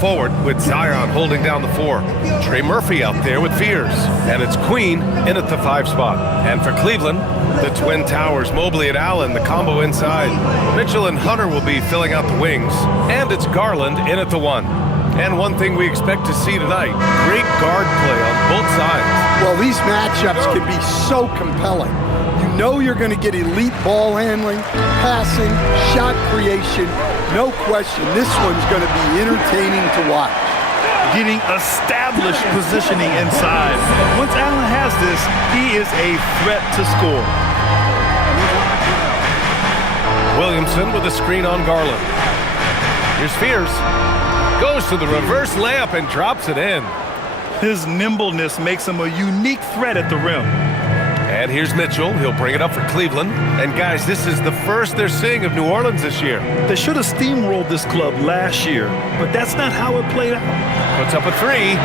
forward with Zion holding down the 4. Trey Murphy out there with Fears. And it's Queen in at the 5 spot. And for Cleveland, the Twin Towers, Mobley and Allen, the combo inside. Mitchell and Hunter will be filling out the wings. And it's Garland in at the 1. And one thing we expect to see tonight, great guard play on both sides. Well, these matchups can be so compelling. You know you're going to get elite ball handling, passing, shot creation. No question, this one's going to be entertaining to watch. Getting established positioning inside. Once Allen has this, he is a threat to score. Williamson with a screen on Garland. Here's Fears. Goes to the reverse layup and drops it in. His nimbleness makes him a unique threat at the rim. And here's Mitchell. He'll bring it up for Cleveland. And guys, this is the first they're seeing of New Orleans this year. They should have steamrolled this club last year, but that's not how it played out. Puts up a 3.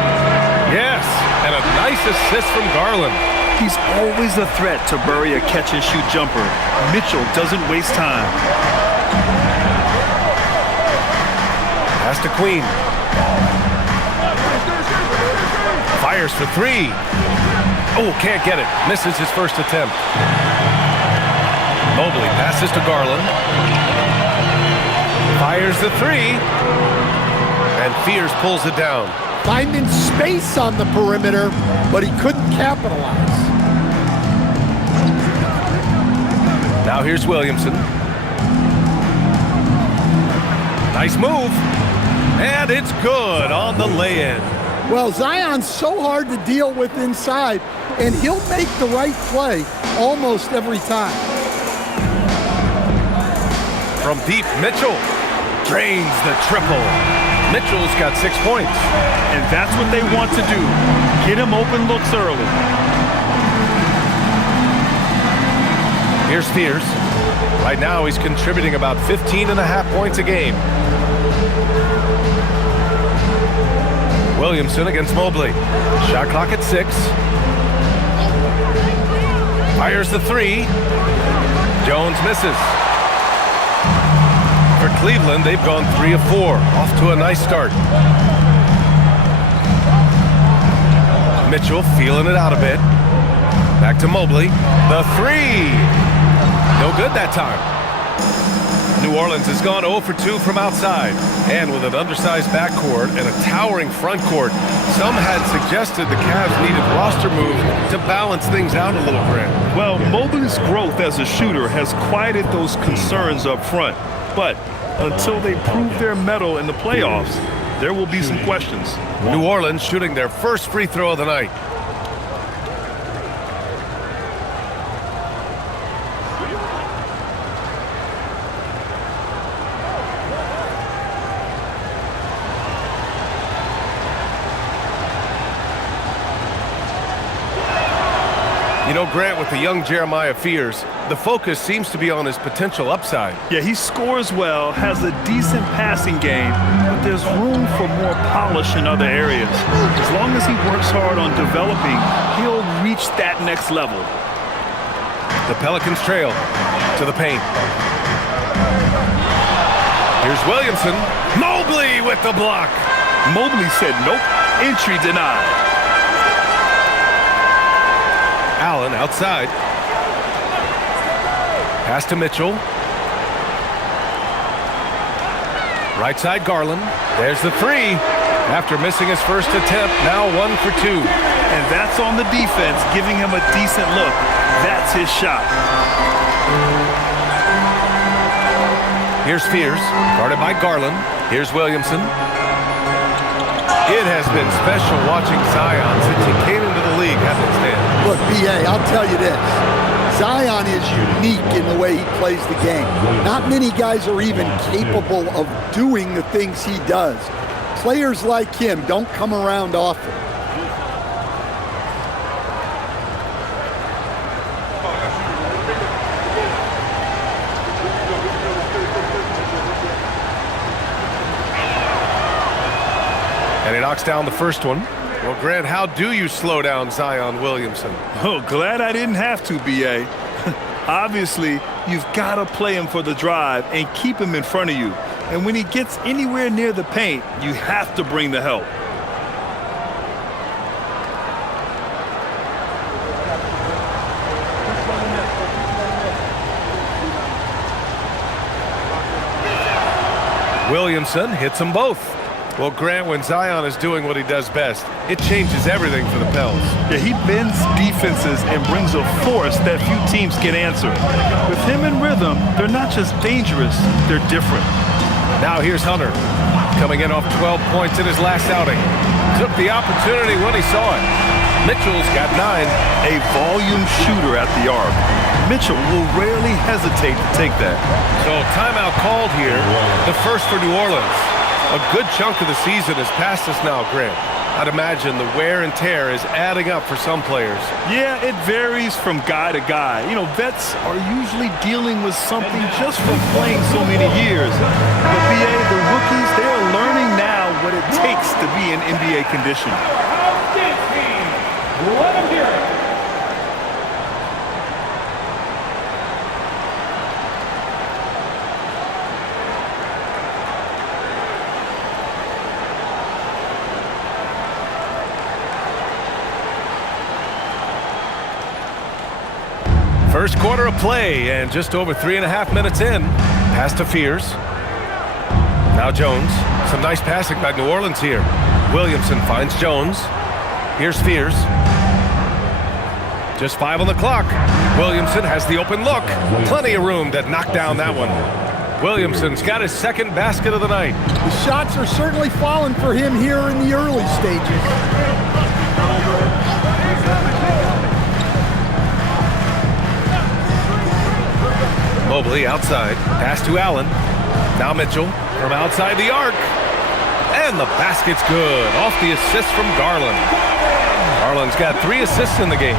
Yes, and a nice assist from Garland. He's always a threat to bury a catch-and-shoot jumper. Mitchell doesn't waste time. Pass to Queen. Fires for 3. Oh, can't get it. Misses his first attempt. Mobley passes to Garland. Fires the 3. And Fears pulls it down. Finding space on the perimeter, but he couldn't capitalize. Now here's Williamson. Nice move. And it's good on the lay-in. Well, Zion's so hard to deal with inside, and he'll make the right play almost every time. From deep, Mitchell drains the triple. Mitchell's got 6 points. And that's what they want to do. Get him open looks early. Here's Fears. Right now, he's contributing about 15.5 points a game. Williamson against Mobley. Shot clock at 6. Fires the 3. Jones misses. For Cleveland, they've gone 3 of 4. Off to a nice start. Mitchell feeling it out a bit. Back to Mobley. The 3. No good that time. New Orleans has gone 0 for 2 from outside. And with an undersized backcourt and a towering front court, some had suggested the Cavs needed roster moves to balance things out a little bit. Well, Mobley's growth as a shooter has quieted those concerns up front. But until they prove their mettle in the playoffs, there will be some questions. New Orleans shooting their first free throw of the night. You know, Grant, with the young Jeremiah Fears, the focus seems to be on his potential upside. Yeah, he scores well, has a decent passing game, but there's room for more polish in other areas. As long as he works hard on developing, he'll reach that next level. The Pelicans trail to the paint. Here's Williamson. Mobley with the block. Mobley said nope, entry denied. Allen outside. Pass to Mitchell. Right side Garland. There's the 3. After missing his first attempt, now 1 for 2. And that's on the defense, giving him a decent look. That's his shot. Here's Fears, guarded by Garland. Here's Williamson. It has been special watching Zion since he came into the league, hasn't it, Stan? Look, B.A., I'll tell you this. Zion is unique in the way he plays the game. Not many guys are even capable of doing the things he does. Players like him don't come around often. And he knocks down the first one. Well, Grant, how do you slow down Zion Williamson? Oh, glad I didn't have to, B.A. Obviously, you've got to play him for the drive and keep him in front of you. And when he gets anywhere near the paint, you have to bring the help. Williamson hits them both. Well, Grant, when Zion is doing what he does best, it changes everything for the Pels. Yeah, he bends defenses and brings a force that few teams can answer. With him in rhythm, they're not just dangerous, they're different. Now here's Hunter, coming in off 12 points in his last outing. Took the opportunity when he saw it. Mitchell's got 9. A volume shooter at the arc. Mitchell will rarely hesitate to take that. So timeout called here, the first for New Orleans. A good chunk of the season has passed us now, Grant. I'd imagine the wear and tear is adding up for some players. Yeah, it varies from guy to guy. You know, vets are usually dealing with something just from playing so many years. But BA, the rookies, they are learning now what it takes to be in NBA condition. Let him hear it. First quarter of play, and just over 3.5 minutes in. Pass to Fears. Now Jones. Some nice passing by New Orleans here. Williamson finds Jones. Here's Fears. Just 5 on the clock. Williamson has the open look. Plenty of room to knock down that one. Williamson's got his second basket of the night. The shots are certainly falling for him here in the early stages. Mobley outside. Pass to Allen. Now Mitchell from outside the arc. And the basket's good. Off the assist from Garland. Garland's got 3 assists in the game.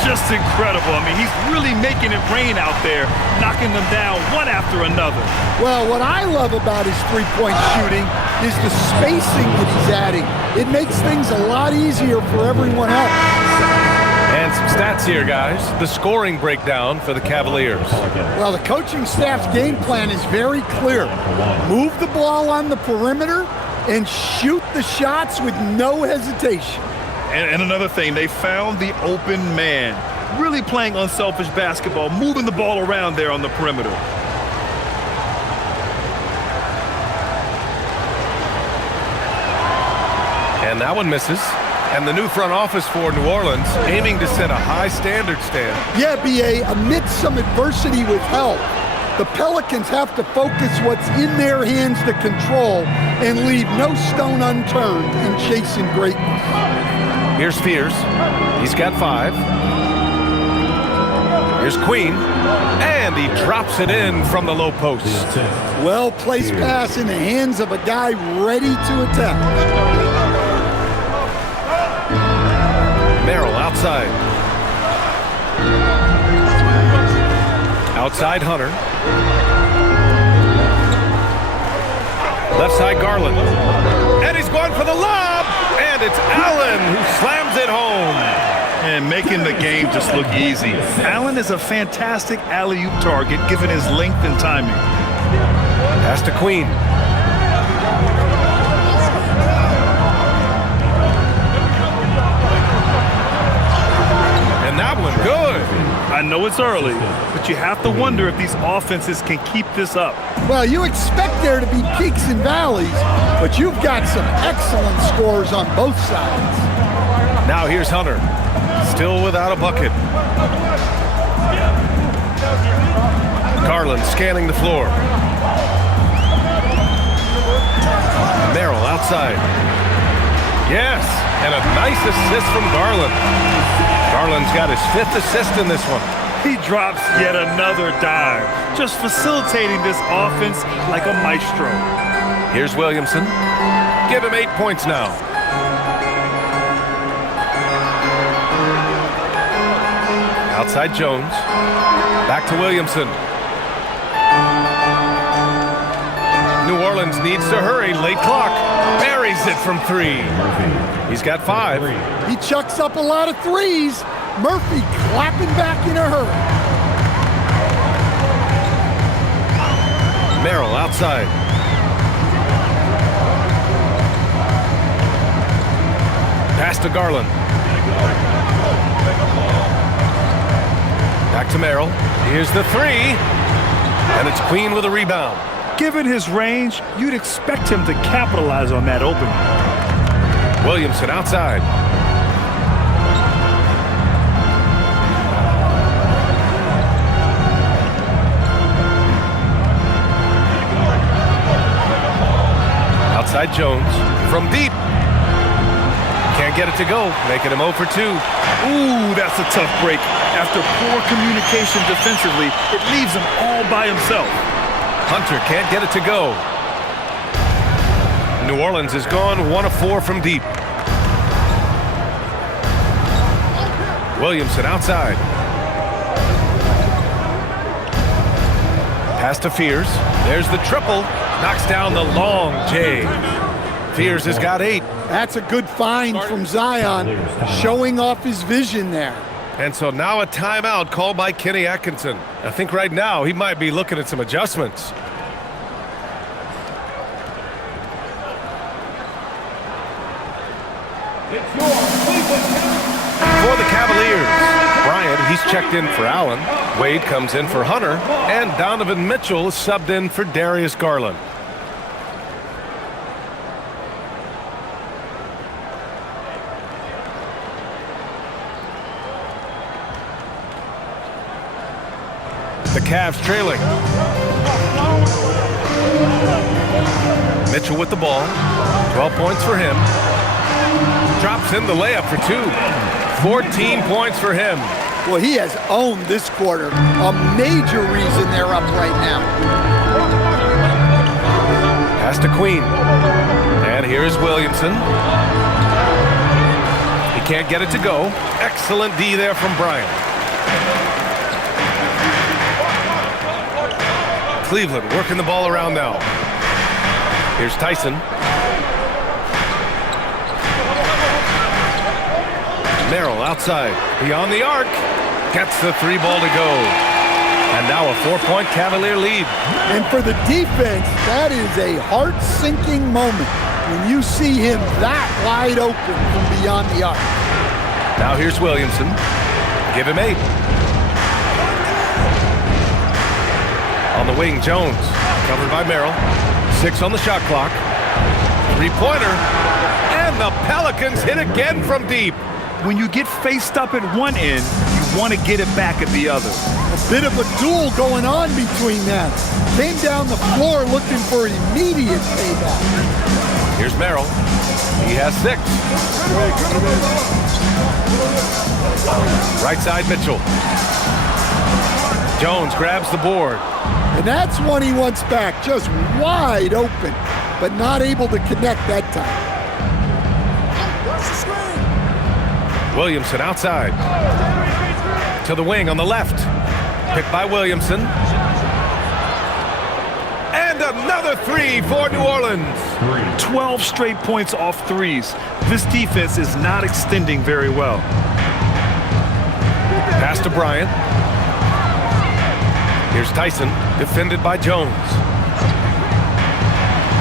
Just incredible. I mean, he's really making it rain out there, knocking them down one after another. Well, what I love about his three-point shooting is the spacing that he's adding. It makes things a lot easier for everyone else. And some stats here, guys. The scoring breakdown for the Cavaliers. Well, the coaching staff's game plan is very clear. Move the ball on the perimeter and shoot the shots with no hesitation. And another thing, they found the open man. Really playing unselfish basketball, moving the ball around there on the perimeter. And that one misses. And the new front office for New Orleans aiming to set a high standard, Stan. Yeah, B.A., amidst some adversity with help, the Pelicans have to focus what's in their hands to control and leave no stone unturned in chasing greatness. Here's Fears. He's got 5. Here's Queen. And he drops it in from the low post. Well-placed pass in the hands of a guy ready to attack. Merrill outside. Outside Hunter. Left side Garland. And he's going for the lob. And it's Allen who slams it home. And making the game just look easy. Allen is a fantastic alley-oop target given his length and timing. Pass to Queen. And that one good. I know it's early, but you have to wonder if these offenses can keep this up. Well, you expect there to be peaks and valleys, but you've got some excellent scores on both sides. Now here's Hunter. Still without a bucket. Garland scanning the floor. Merrill outside. Yes, and a nice assist from Garland. Garland's got his 5th assist in this one. He drops yet another dime, just facilitating this offense like a maestro. Here's Williamson. Give him 8 points now. Outside Jones. Back to Williamson. New Orleans needs to hurry. Late clock. Buries it from 3. He's got 5. He chucks up a lot of threes. Murphy clapping back in a hurry. Merrill outside. Pass to Garland. Back to Merrill. Here's the three. And it's Queen with a rebound. Given his range, you'd expect him to capitalize on that opening. Williamson outside. Outside Jones from deep. Can't get it to go, making him 0 for 2. Ooh, that's a tough break. After poor communication defensively, it leaves him all by himself. Hunter can't get it to go. New Orleans has gone 1 of 4 from deep. Williamson outside. Pass to Fears. There's the triple. Knocks down the long J. Fears has got 8. That's a good find from Zion, showing off his vision there. And so now a timeout called by Kenny Atkinson. I think right now he might be looking at some adjustments. For the Cavaliers, Bryant, he's checked in for Allen. Wade comes in for Hunter. And Donovan Mitchell is subbed in for Darius Garland. The Cavs trailing. Mitchell with the ball. 12 points for him. Drops in the layup for 2. 14 points for him. Well, he has owned this quarter. A major reason they're up right now. Pass to Queen. And here's Williamson. He can't get it to go. Excellent D there from Bryant. Cleveland working the ball around now. Here's Tyson. Merrill outside. Beyond the arc. Gets the 3 ball to go. And now a 4-point Cavalier lead. And for the defense, that is a heart-sinking moment when you see him that wide open from beyond the arc. Now here's Williamson. Give him 8. On the wing, Jones. Covered by Merrill. 6 on the shot clock. 3-pointer. And the Pelicans hit again from deep. When you get faced up at one end, you want to get it back at the other. A bit of a duel going on between them. Came down the floor looking for immediate payback. Here's Merrill. He has 6. Right side, Mitchell. Jones grabs the board. And that's one he wants back, just wide open, but not able to connect that time. Williamson outside. To the wing on the left. Picked by Williamson. And another 3 for New Orleans. 12 straight points off threes. This defense is not extending very well. Pass to Bryant. Here's Tyson, defended by Jones.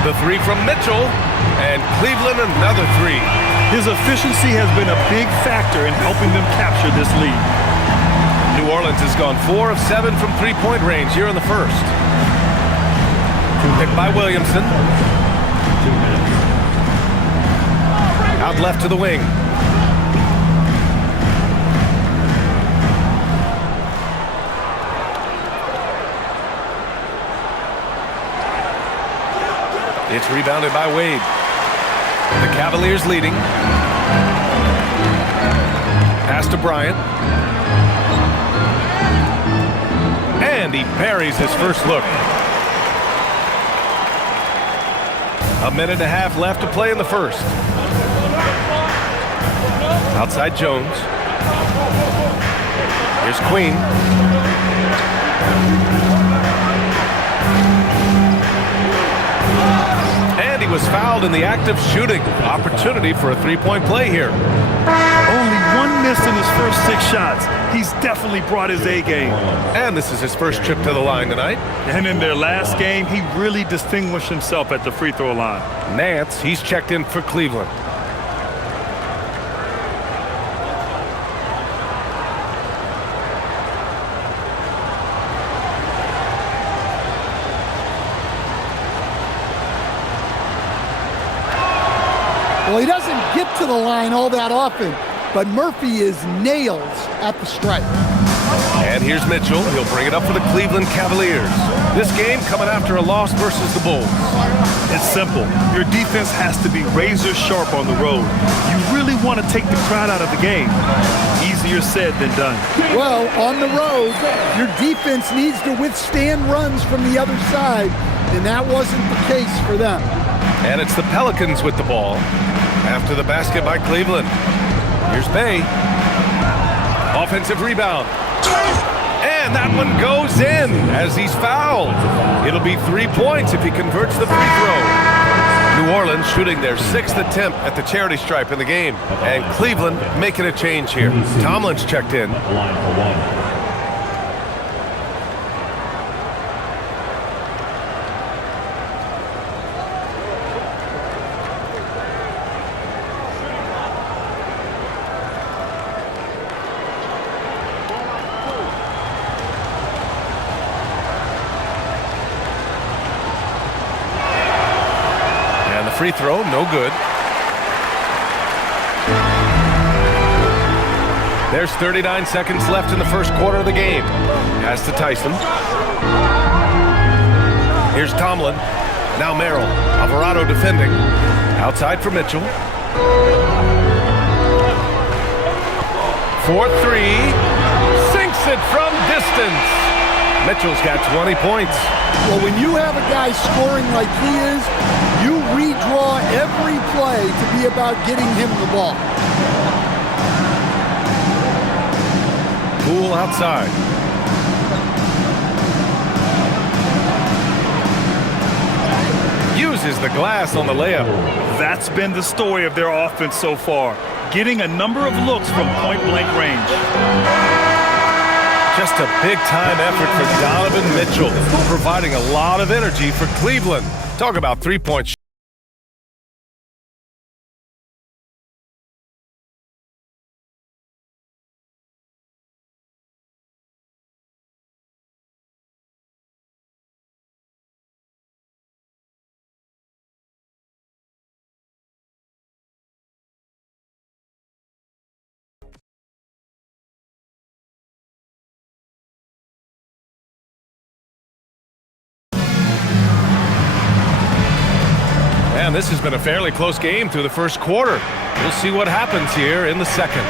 The 3 from Mitchell. And Cleveland another 3. His efficiency has been a big factor in helping them capture this lead. New Orleans has gone 4 of 7 from 3-point range here in the first. Picked by Williamson. Out left to the wing. It's rebounded by Wade. The Cavaliers leading. Pass to Bryant. And he buries his first look. A minute and a half left to play in the first. Outside Jones. Here's Queen. And he was fouled in the act of shooting. Opportunity for a 3-point play here. Only 1 miss in his first 6 shots. He's definitely brought his A game. And this is his first trip to the line tonight. And in their last game, he really distinguished himself at the free throw line. Nance, he's checked in for Cleveland. get to the line all that often, but Murphy is nails at the stripe. And here's Mitchell. He'll bring it up for the Cleveland Cavaliers. This game coming after a loss versus the Bulls. It's simple. Your defense has to be razor sharp on the road. You really want to take the crowd out of the game. Easier said than done. Well, on the road, your defense needs to withstand runs from the other side, and that wasn't the case for them. And it's the Pelicans with the ball after the basket by Cleveland. Here's Bay. Offensive rebound. And that one goes in as he's fouled. It'll be 3 points if he converts the free throw. New Orleans shooting their 6th attempt at the charity stripe in the game. And Cleveland making a change here. Tomlin's checked in. Free throw, no good. There's 39 seconds left in the first quarter of the game. Pass to Tyson. Here's Tomlin. Now Merrill. Alvarado defending. Outside for Mitchell. 4-3. Sinks it from distance. Mitchell's got 20 points. Well, when you have a guy scoring like he is, you redraw every play to be about getting him the ball. Poole outside. Uses the glass on the layup. That's been the story of their offense so far. Getting a number of looks from point-blank range. Just a big-time effort for Donovan Mitchell, providing a lot of energy for Cleveland. Talk about three-point shots. And this has been a fairly close game through the first quarter. We'll see what happens here in the second.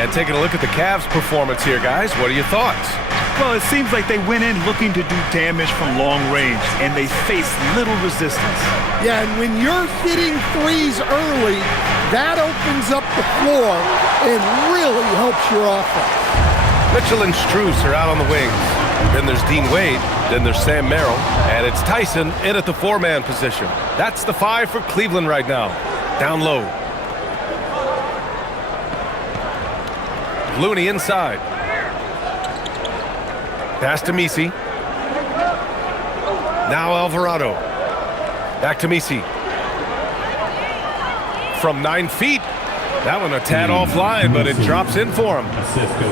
And taking a look at the Cavs' performance here, guys, what are your thoughts? Well, it seems like they went in looking to do damage from long range, and they faced little resistance. Yeah, and when you're hitting threes early, that opens up the floor and really helps your offense. Mitchell and Strus are out on the wings. Then there's Dean Wade. Then there's Sam Merrill. And it's Tyson in at the four-man position. That's the 5 for Cleveland right now. Down low. Looney inside. Pass to Misi. Now Alvarado. Back to Misi. From 9 feet. That one a tad offline, but it drops in for him.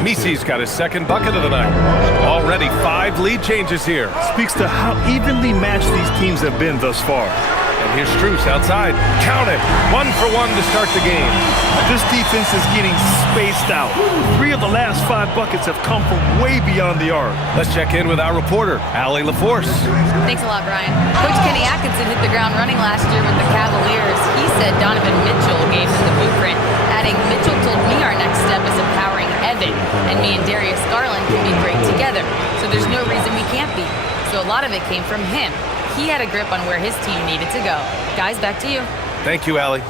Misi's got his second bucket of the night. Already 5 lead changes here. Speaks to how evenly matched these teams have been thus far. And here's Strus outside. Count it. 1 for 1 to start the game. This defense is getting spaced out. 3 of the last 5 buckets have come from way beyond the arc. Let's check in with our reporter, Allie LaForce. Thanks a lot, Brian. Coach Kenny Atkinson hit the ground running last year with the Cavaliers. He said Donovan Mitchell gave him the blueprint, adding, Mitchell told me our next step is empowering Evan, and me and Darius Garland can be great together. So there's no reason we can't be. So a lot of it came from him. He had a grip on where his team needed to go. Guys, back to you. Thank you, Allie.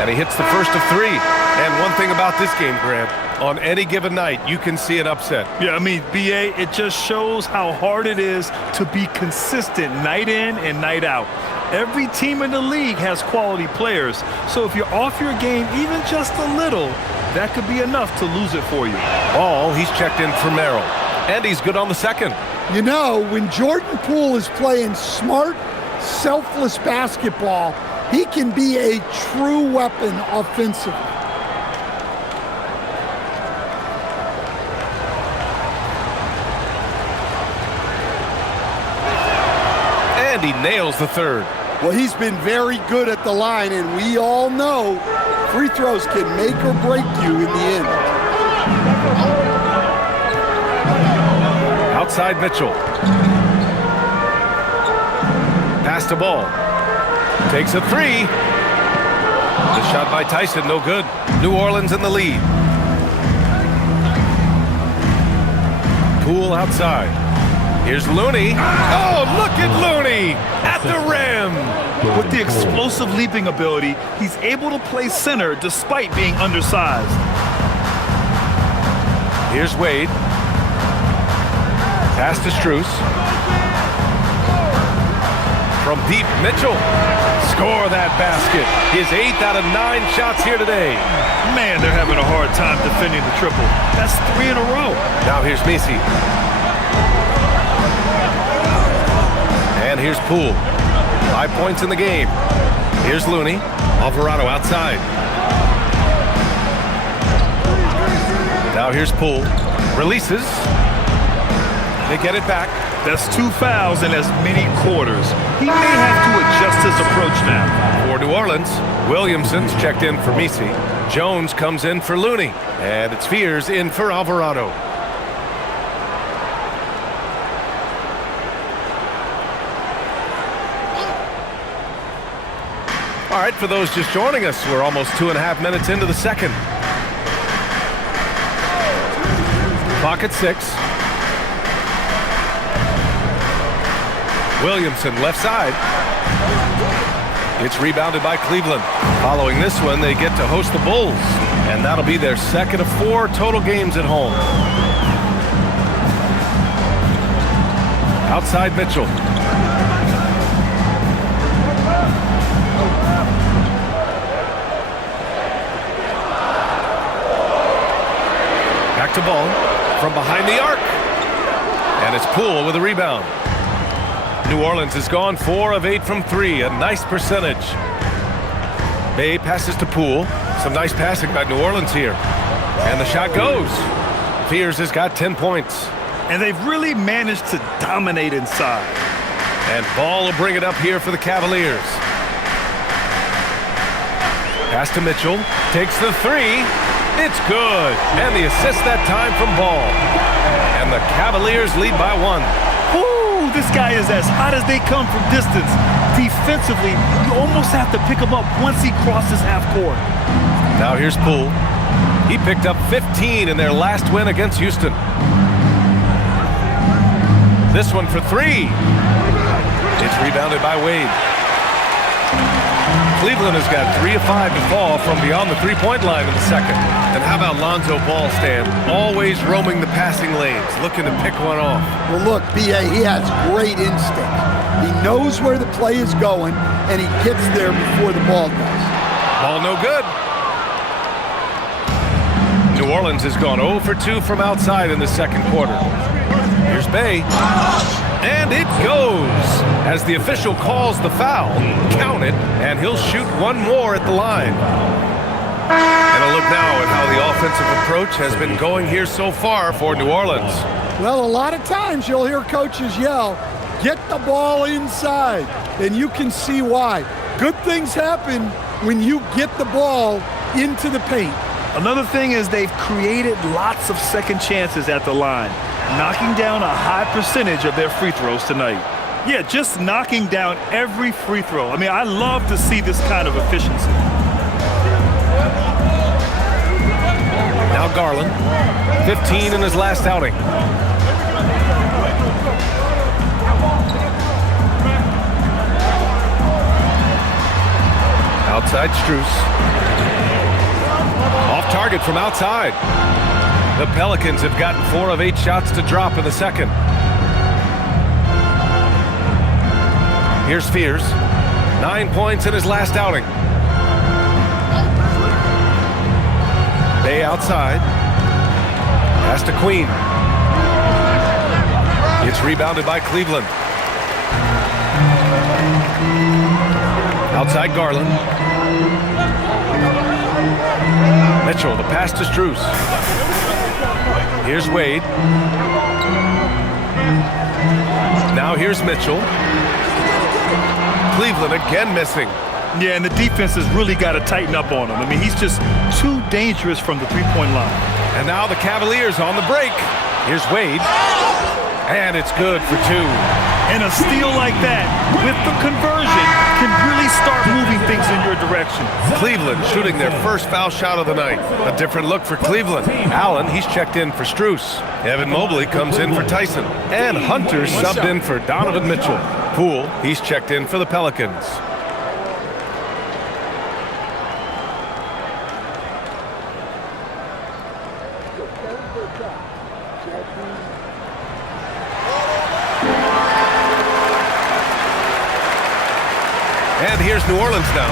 And he hits the first of 3. And one thing about this game, Grant, on any given night, you can see an upset. Yeah, I mean, BA, it just shows how hard it is to be consistent night in and night out. Every team in the league has quality players, so if you're off your game even just a little, that could be enough to lose it for you. Ball, he's checked in for Merrill, and he's good on the second. You know, when Jordan Poole is playing smart, selfless basketball, he can be a true weapon offensively. And he nails the third. Well, he's been very good at the line, and we all know free throws can make or break you in the end. Outside Mitchell. Pass to Ball. Takes a three. The shot by Tyson, no good. New Orleans in the lead. Poole outside. Here's Looney. Oh, look at Looney at the rim. With the explosive leaping ability, he's able to play center despite being undersized. Here's Wade. Pass to Strus. From deep, Mitchell. Score that basket. His 8th out of 9 shots here today. Man, they're having a hard time defending the triple. That's 3 in a row. Now here's Messi. And here's Poole. 5 points in the game. Here's Looney. Alvarado outside. Now here's Poole. Releases. They get it back. That's 2 fouls in as many quarters. He may have to adjust his approach now. For New Orleans, Williamson's checked in for Messi. Jones comes in for Looney. And it's Fears in for Alvarado. All right, for those just joining us, we're almost 2.5 minutes into the second. Clock at 6. Williamson left side. It's rebounded by Cleveland. Following this one, they get to host the Bulls. And that'll be their second of 4 total games at home. Outside Mitchell. Back to Ball from behind the arc. And it's Poole with a rebound. New Orleans has gone 4 of 8 from 3, a nice percentage. Bay passes to Poole. Some nice passing by New Orleans here. And the shot goes. Fears has got 10 points. And they've really managed to dominate inside. And Ball will bring it up here for the Cavaliers. Pass to Mitchell. Takes the 3. It's good. And the assist that time from Ball. And the Cavaliers lead by 1. This guy is as hot as they come from distance. Defensively, you almost have to pick him up once he crosses half court. Now here's Poole. He picked up 15 in their last win against Houston. This one for 3. It's rebounded by Wade. Cleveland has got 3 of 5 to fall from beyond the three-point line in the second. And how about Lonzo Ball, Stan? Always roaming the passing lanes, looking to pick one off. Well, look, B.A., he has great instinct. He knows where the play is going, and he gets there before the ball does. Ball no good. New Orleans has gone 0 for 2 from outside in the second quarter. Here's Bay. And it goes as the official calls the foul. Count it, and he'll shoot one more at the line. And a look now at how the offensive approach has been going here so far for New Orleans. Well, a lot of times you'll hear coaches yell, get the ball inside, and you can see why. Good things happen when you get the ball into the paint. Another thing is they've created lots of second chances at the line, knocking down a high percentage of their free throws tonight. Yeah, just knocking down every free throw. I mean, I love to see this kind of efficiency. Now Garland, 15 in his last outing. Outside Strus. Off target from outside. The Pelicans have gotten 4 of 8 shots to drop in the second. Here's Fears. 9 points in his last outing. Bay outside. Pass to Queen. It's rebounded by Cleveland. Outside Garland. Mitchell, the pass to Strus. Here's Wade. Now here's Mitchell. Cleveland again missing. Yeah, and the defense has really got to tighten up on him. I mean, he's just too dangerous from the three-point line. And now the Cavaliers on the break. Here's Wade. And it's good for two. And a steal like that, with the conversion, can really start moving things in your direction. Cleveland shooting their first foul shot of the night. A different look for Cleveland. Allen, he's checked in for Strus. Evan Mobley comes in for Tyson. And Hunter subbed in for Donovan Mitchell. Poole, he's checked in for the Pelicans. And here's New Orleans now.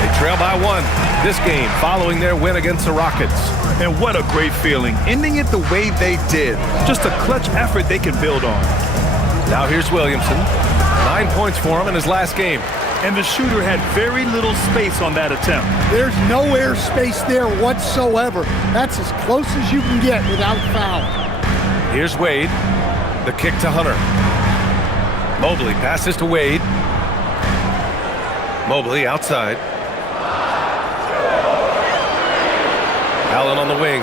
They trail by one. This game following their win against the Rockets. And what a great feeling, ending it the way they did. Just a clutch effort they can build on. Now here's Williamson. 9 points for him in his last game. And the shooter had very little space on that attempt. There's no air space there whatsoever. That's as close as you can get without foul. Here's Wade. The kick to Hunter. Mobley passes to Wade. Mobley outside. Allen on the wing.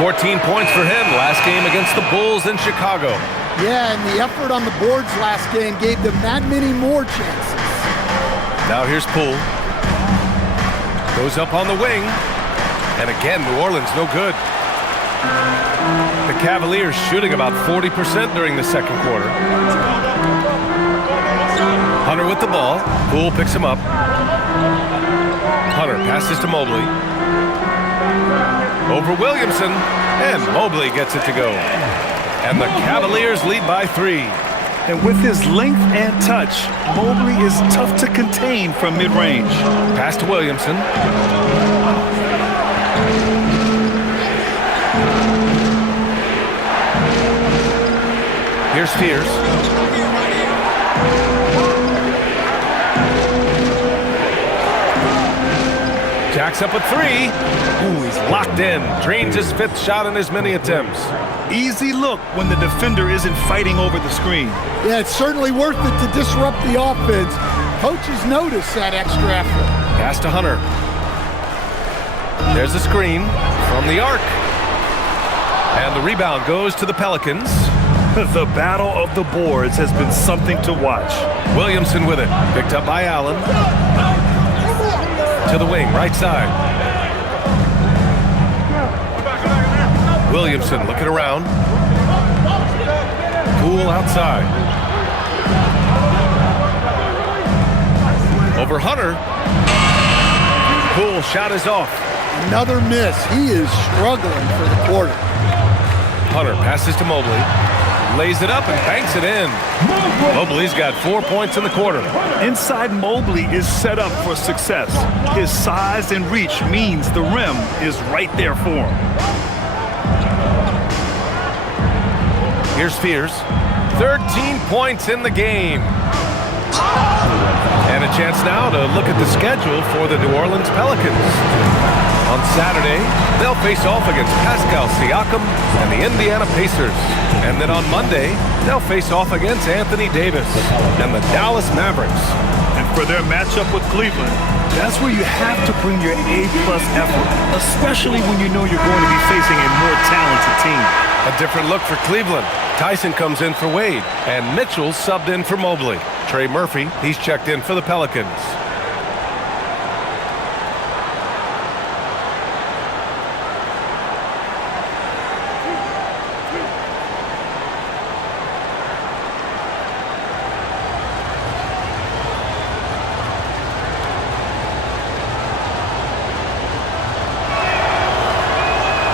14 points for him last game against the Bulls in Chicago. Yeah, and the effort on the boards last game gave them that many more chances. Now here's Poole. Goes up on the wing. And again, New Orleans no good. The Cavaliers shooting about 40% during the second quarter. Hunter with the ball. Poole picks him up. Hunter passes to Mobley. Over Williamson. And Mobley gets it to go. And the Cavaliers lead by 3. And with his length and touch, Mobley is tough to contain from mid-range. Pass to Williamson. Here's Spears. Jacks up a 3. Ooh, he's locked in. Drains his 5th shot in his many attempts. Easy look when the defender isn't fighting over the screen. Yeah, it's certainly worth it to disrupt the offense. Coaches notice that extra effort. Pass to Hunter. There's a screen from the arc. And the rebound goes to the Pelicans. The battle of the boards has been something to watch. Williamson with it. Picked up by Allen. To the wing, right side. Williamson looking around. Poole outside. Over Hunter. Poole shot is off. Another miss. He is struggling for the quarter. Hunter passes to Mobley. Lays it up and banks it in. Mobley's got 4 points in the quarter. Inside Mobley is set up for success. His size and reach means the rim is right there for him. Here's Spears. 13 points in the game. And a chance now to look at the schedule for the New Orleans Pelicans. On Saturday, they'll face off against Pascal Siakam and the Indiana Pacers. And then on Monday, they'll face off against Anthony Davis and the Dallas Mavericks. And for their matchup with Cleveland, that's where you have to bring your A-plus effort, especially when you know you're going to be facing a more talented team. A different look for Cleveland. Tyson comes in for Wade, and Mitchell subbed in for Mobley. Trey Murphy, he's checked in for the Pelicans.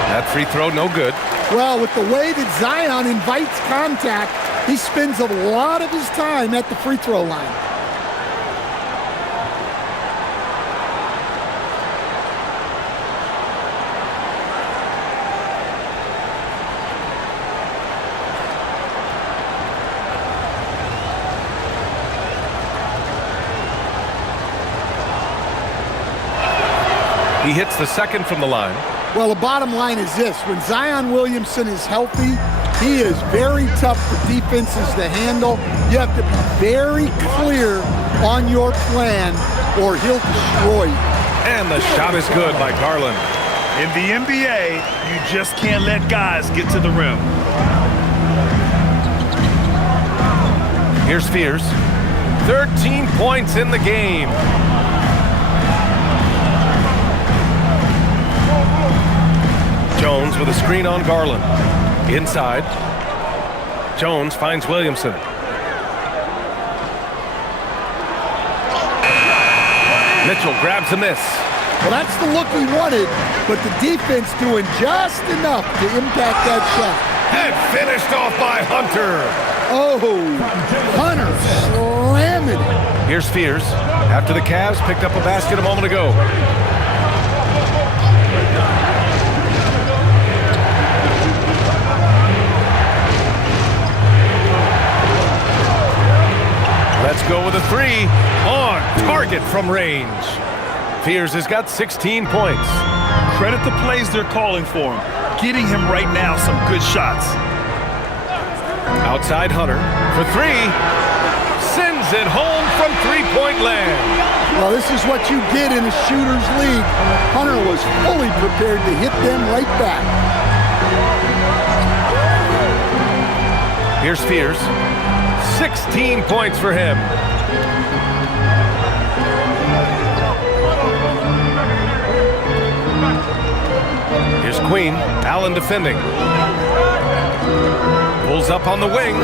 That free throw, no good. Well, with the way that Zion invites contact, he spends a lot of his time at the free throw line. He hits the second from the line. Well, the bottom line is this. When Zion Williamson is healthy, he is very tough for defenses to handle. You have to be very clear on your plan or he'll destroy you. And the shot is good by Garland. In the NBA, you just can't let guys get to the rim. Here's Fears. 13 points in the game. Jones with a screen on Garland. Inside. Jones finds Williamson. Mitchell grabs a miss. Well, that's the look he wanted, but the defense doing just enough to impact that shot. And finished off by Hunter. Oh, Hunter slamming it. Here's Fears. After the Cavs picked up a basket a moment ago. Let's go with a three. On target from range. Fears has got 16 points. Credit the plays they're calling for him. Getting him right now some good shots. Outside Hunter for three. Sends it home from three-point land. Well, this is what you get in a shooter's league. Hunter was fully prepared to hit them right back. Here's Fears. 16 points for him. Here's Queen. Allen defending. Pulls up on the wing.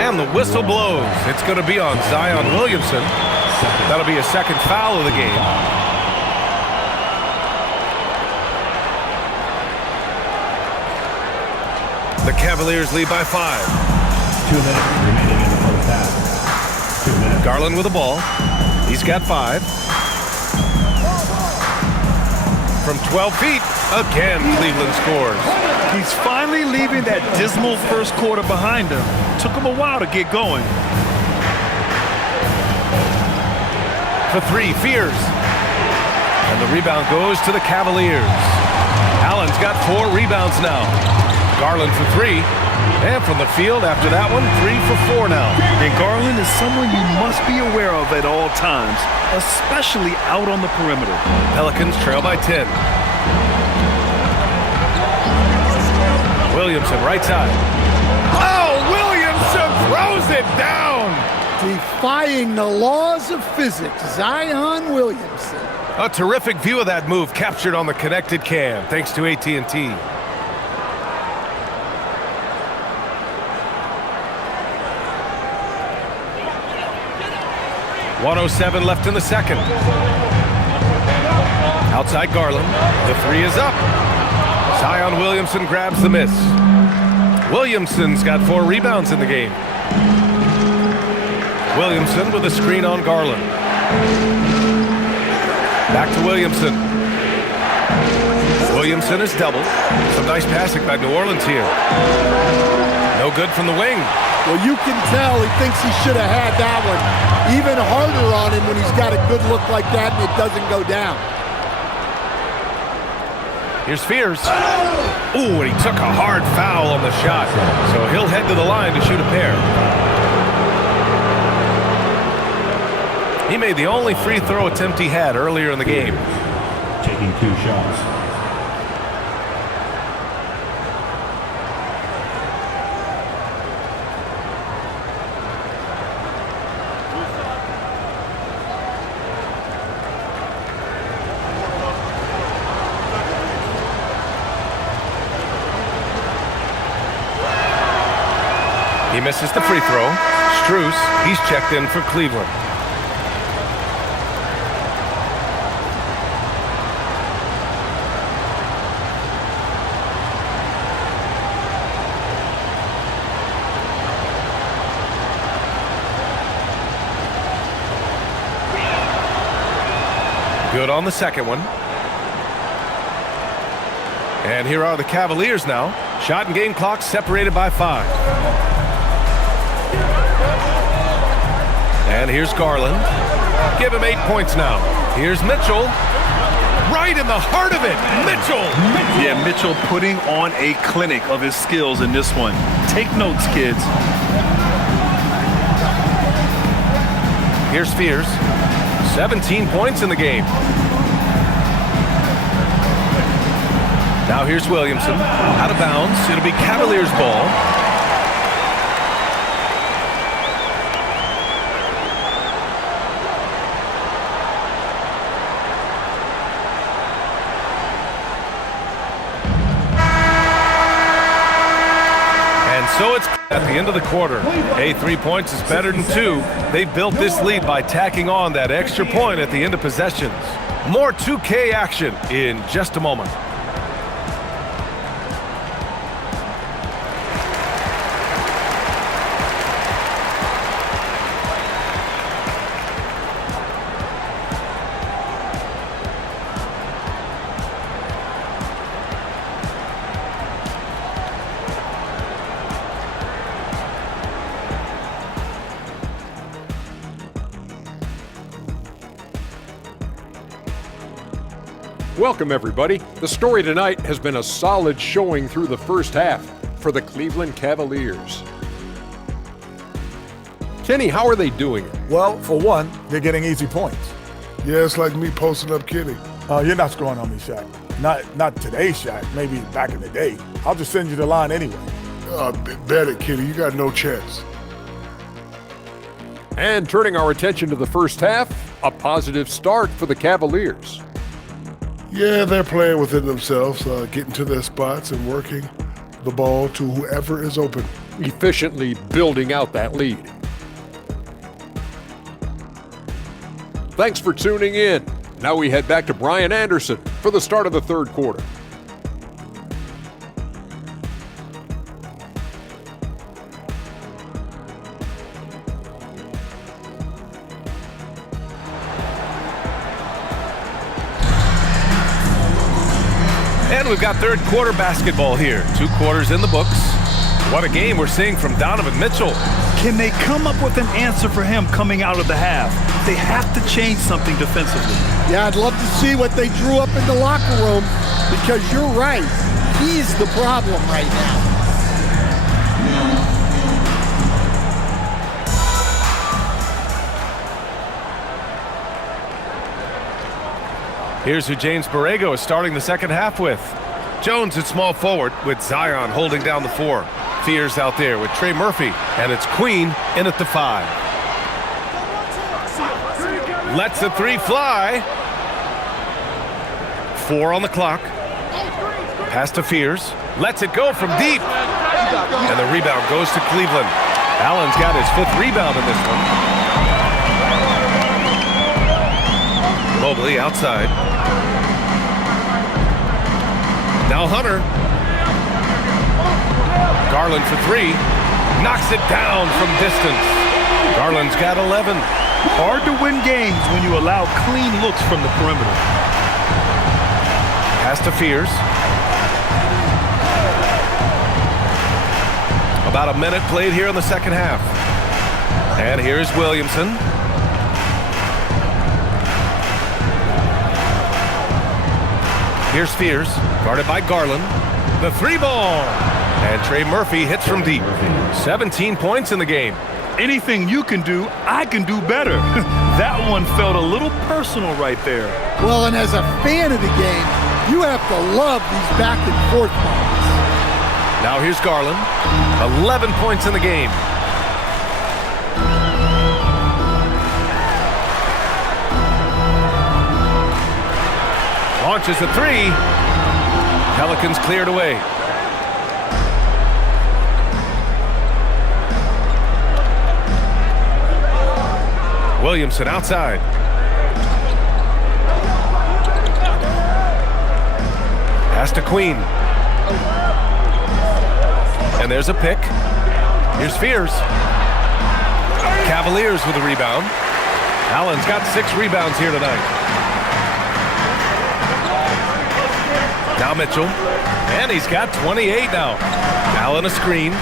And the whistle blows. It's going to be on Zion Williamson. That'll be a second foul of the game. The Cavaliers lead by 5. 2 minutes remaining in the first half. 2 minutes. Garland with the ball. He's got 5. From 12 feet, again, Cleveland scores. He's finally leaving that dismal first quarter behind him. Took him a while to get going. For three, Fears. And the rebound goes to the Cavaliers. Allen's got 4 rebounds now. Garland for 3. And from the field after that one, 3 for 4 now. And Garland is someone you must be aware of at all times, especially out on the perimeter. Pelicans trail by 10. Williamson, right side. Oh, Williamson throws it down. Defying the laws of physics, Zion Williamson. A terrific view of that move captured on the connected cam, thanks to AT&T. .107 left in the second. Outside Garland. The 3 is up. Zion Williamson grabs the miss. Williamson's got 4 rebounds in the game. Williamson with a screen on Garland. Back to Williamson. Williamson is doubled. Some nice passing by New Orleans here. No good from the wing. Well, you can tell he thinks he should have had that one. Even harder on him when he's got a good look like that and it doesn't go down. Here's Fears. Ooh, and he took a hard foul on the shot. So he'll head to the line to shoot a pair. He made the only free throw attempt he had earlier in the game. Taking 2 shots. He misses the free throw. Strus, he's checked in for Cleveland. Good on the second one. And here are the Cavaliers now. Shot and game clock separated by 5. And here's Garland. Give him 8 points now. Here's Mitchell. Right in the heart of it, Mitchell. Yeah, Mitchell putting on a clinic of his skills in this one. Take notes, kids. Here's Fears. 17 points in the game. Now here's Williamson. Out of bounds. It'll be Cavaliers ball. So it's at the end of the quarter. Hey, 3 points is better than 2. They built this lead by tacking on that extra point at the end of possessions. More 2K action in just a moment. Welcome, everybody. The story tonight has been a solid showing through the first half for the Cleveland Cavaliers. Kenny, how are they doing it? Well, for one, they're getting easy points. Yeah, it's like me posting up Kitty. You're not scoring on me, Shaq. Not today, Shaq. Maybe back in the day. I'll just send you the line anyway. Bet it, Kitty. You got no chance. And turning our attention to the first half, a positive start for the Cavaliers. Yeah, they're playing within themselves, getting to their spots and working the ball to whoever is open. Efficiently building out that lead. Thanks for tuning in. Now we head back to Brian Anderson for the start of the third quarter. And we've got third quarter basketball here. 2 quarters in the books. What a game we're seeing from Donovan Mitchell. Can they come up with an answer for him coming out of the half? They have to change something defensively. Yeah, I'd love to see what they drew up in the locker room, because you're right. He's the problem right now. Here's who James Borrego is starting the second half with. Jones at small forward with Zion holding down the 4. Fears out there with Trey Murphy, and it's Queen in at the 5. Lets the 3 fly. 4 on the clock. Pass to Fears. Lets it go from deep. And the rebound goes to Cleveland. Allen's got his 5th rebound in this one. Mobley outside. Now Hunter. Garland for 3. Knocks it down from distance. Garland's got 11. Hard to win games when you allow clean looks from the perimeter. Pass to Fears. About a minute played here in the second half. And here's Williamson. Here's Fears, guarded by Garland. The 3 ball. And Trey Murphy hits from deep. 17 points in the game. Anything you can do, I can do better. That one felt a little personal right there. Well, and as a fan of the game, you have to love these back and forth balls. Now here's Garland. 11 points in the game. Launches a 3. Pelicans cleared away. Williamson outside. Pass to Queen. And there's a pick. Here's Fears. Cavaliers with a rebound. Allen's got 6 rebounds here tonight. Now Mitchell. And he's got 28 now. Allen a screen.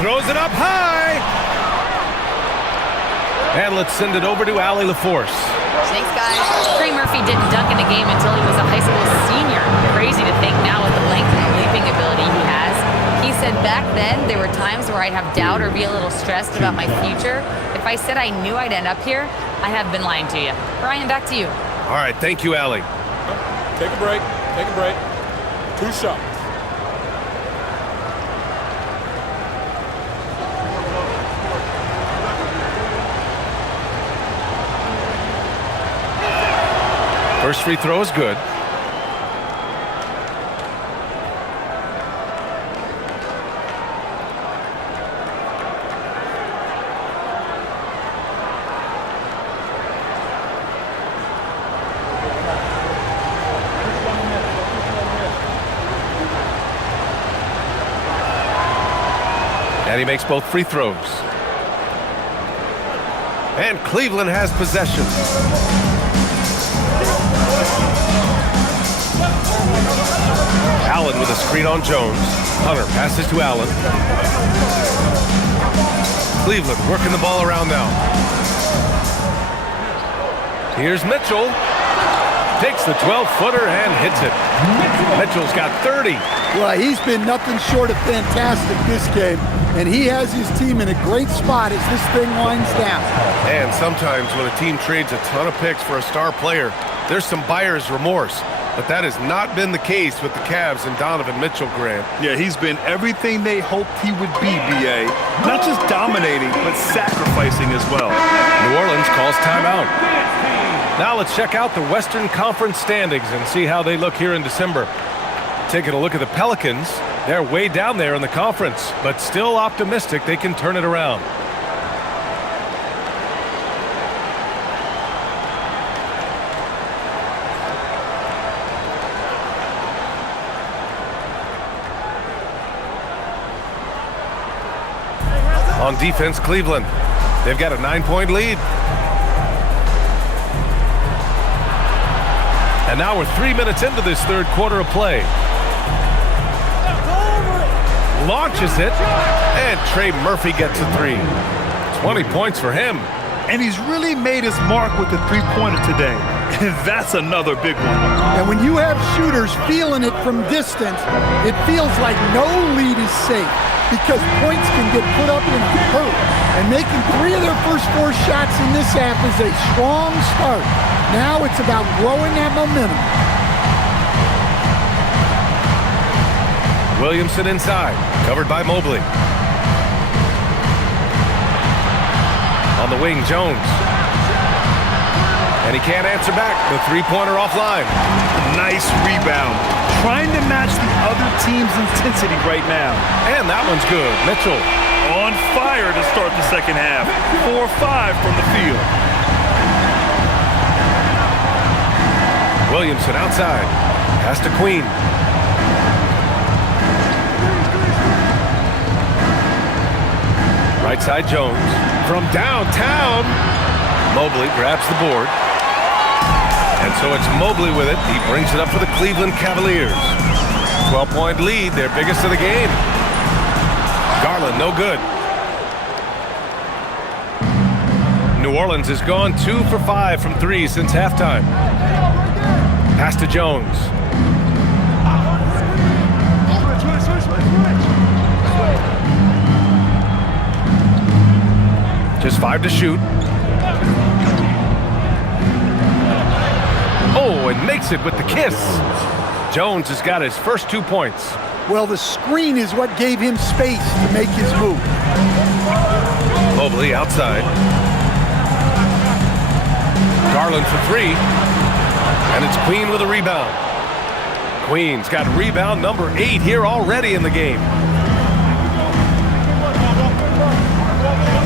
Throws it up high. And let's send it over to Allie LaForce. Thanks, guys. Trey Murphy didn't dunk in a game until he was a high school senior. Crazy to think now with the length and leaping ability he has. He's said back then there were times where I'd have doubt or be a little stressed about my future. If I said I knew I'd end up here, I have been lying to you. Brian, back to you. All right, thank you, Allie. Take a break. Take a break. 2 shots. First free throw is good. And he makes both free throws. And Cleveland has possession. Allen with a screen on Jones. Hunter passes to Allen. Cleveland working the ball around now. Here's Mitchell. Takes the 12-footer and hits it. Mitchell's got 30. Well, he's been nothing short of fantastic this game, and he has his team in a great spot as this thing winds down. And sometimes when a team trades a ton of picks for a star player, there's some buyer's remorse. But that has not been the case with the Cavs and Donovan Mitchell, Grant. Yeah, he's been everything they hoped he would be, B.A. Not just dominating, but sacrificing as well. New Orleans calls timeout. Now let's check out the Western Conference standings and see how they look here in December. Taking a look at the Pelicans, they're way down there in the conference, but still optimistic they can turn it around. On defense, Cleveland. They've got a 9-point lead. And now we're 3 minutes into this third quarter of play. Launches it, and Trey Murphy gets a 3. 20 points for him. And he's really made his mark with the three-pointer today. And that's another big one. And when you have shooters feeling it from distance, it feels like no lead is safe because points can get put up in a hurry. And making 3 of their first 4 shots in this half is a strong start. Now it's about growing that momentum. Williamson inside, covered by Mobley. On the wing, Jones. And he can't answer back. The three-pointer offline. Nice rebound. Trying to match the other team's intensity right now. And that one's good. Mitchell. On fire to start the second half. 4-5 from the field. Williamson outside. Pass to Queen. Right side, Jones. From downtown. Mobley grabs the board. And so it's Mobley with it. He brings it up for the Cleveland Cavaliers. 12-point lead, their biggest of the game. Garland, no good. New Orleans has gone 2 for 5 from 3 since halftime. Pass to Jones. Just 5 to shoot. Oh, and makes it with the kiss. Jones has got his first 2 points. Well, the screen is what gave him space to make his move. Mobley outside. Garland for 3. And it's Queen with a rebound. Queen's got rebound number 8 here already in the game.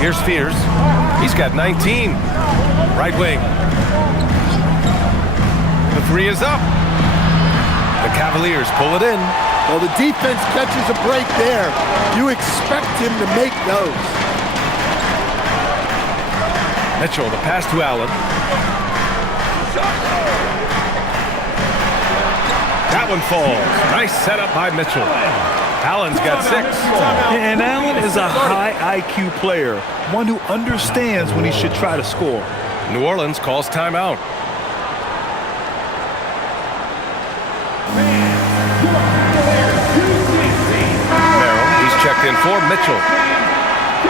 Here's Fears. He's got 19. Right wing. The 3 is up. The Cavaliers pull it in. Well, the defense catches a break there. You expect him to make those. Mitchell, the pass to Allen. That one falls. Nice setup by Mitchell. Allen's got 6. And Allen is a high IQ player, one who understands when he should try to score. New Orleans calls timeout. Merrill, he in for Mitchell.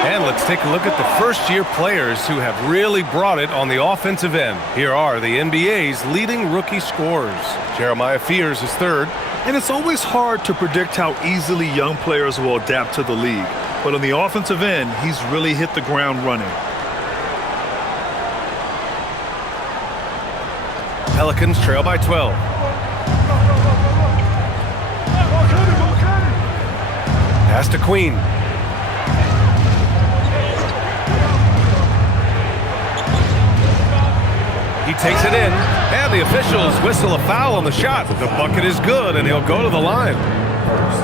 And let's take a look at the first-year players who have really brought it on the offensive end. Here are the NBA's leading rookie scorers. Jeremiah Fears is third. And it's always hard to predict how easily young players will adapt to the league. But on the offensive end, he's really hit the ground running. Pelicans trail by 12. Pass to Queen. He takes it in, and the officials whistle a foul on the shot. The bucket is good, and he'll go to the line.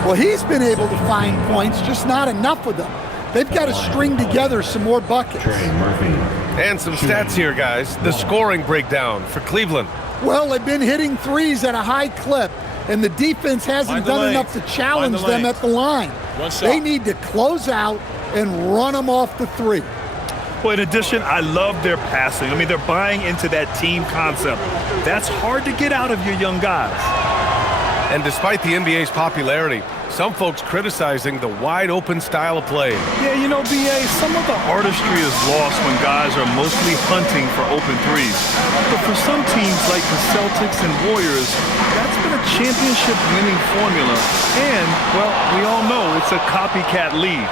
Well, he's been able to find points, just not enough of them. They've got to string together some more buckets. And some stats here, guys. The scoring breakdown for Cleveland. Well, they've been hitting threes at a high clip, and the defense hasn't done enough to challenge them at the line. They need to close out and run them off the three. Well, in addition, I love their passing. I mean, they're buying into that team concept. That's hard to get out of your young guys. And despite the NBA's popularity, some folks criticizing the wide-open style of play. Yeah, you know, BA, some of the artistry is lost when guys are mostly hunting for open threes. But for some teams like the Celtics and Warriors, that's been a championship-winning formula. And, well, we all know it's a copycat league.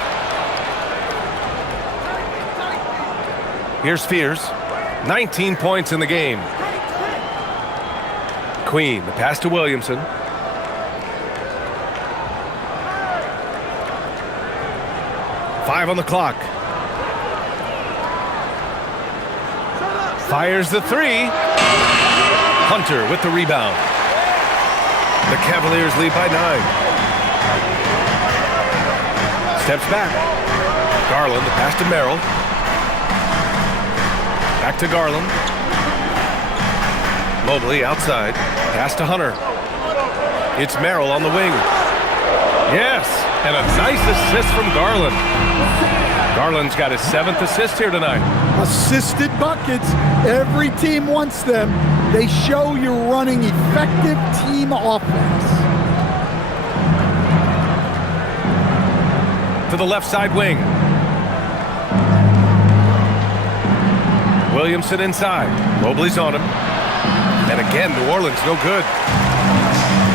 Here's Fears. 19 points in the game. Queen, the pass to Williamson. Five on the clock. Fires the three. Hunter with the rebound. The Cavaliers lead by 9. Steps back. Garland, the pass to Merrill. Back to Garland. Mobley outside. Pass to Hunter. It's Merrill on the wing. Yes, and a nice assist from Garland. Garland's got his 7th assist here tonight. Assisted buckets. Every team wants them. They show you're running effective team offense. To the left side wing. Williamson inside. Mobley's on him. And again, New Orleans no good.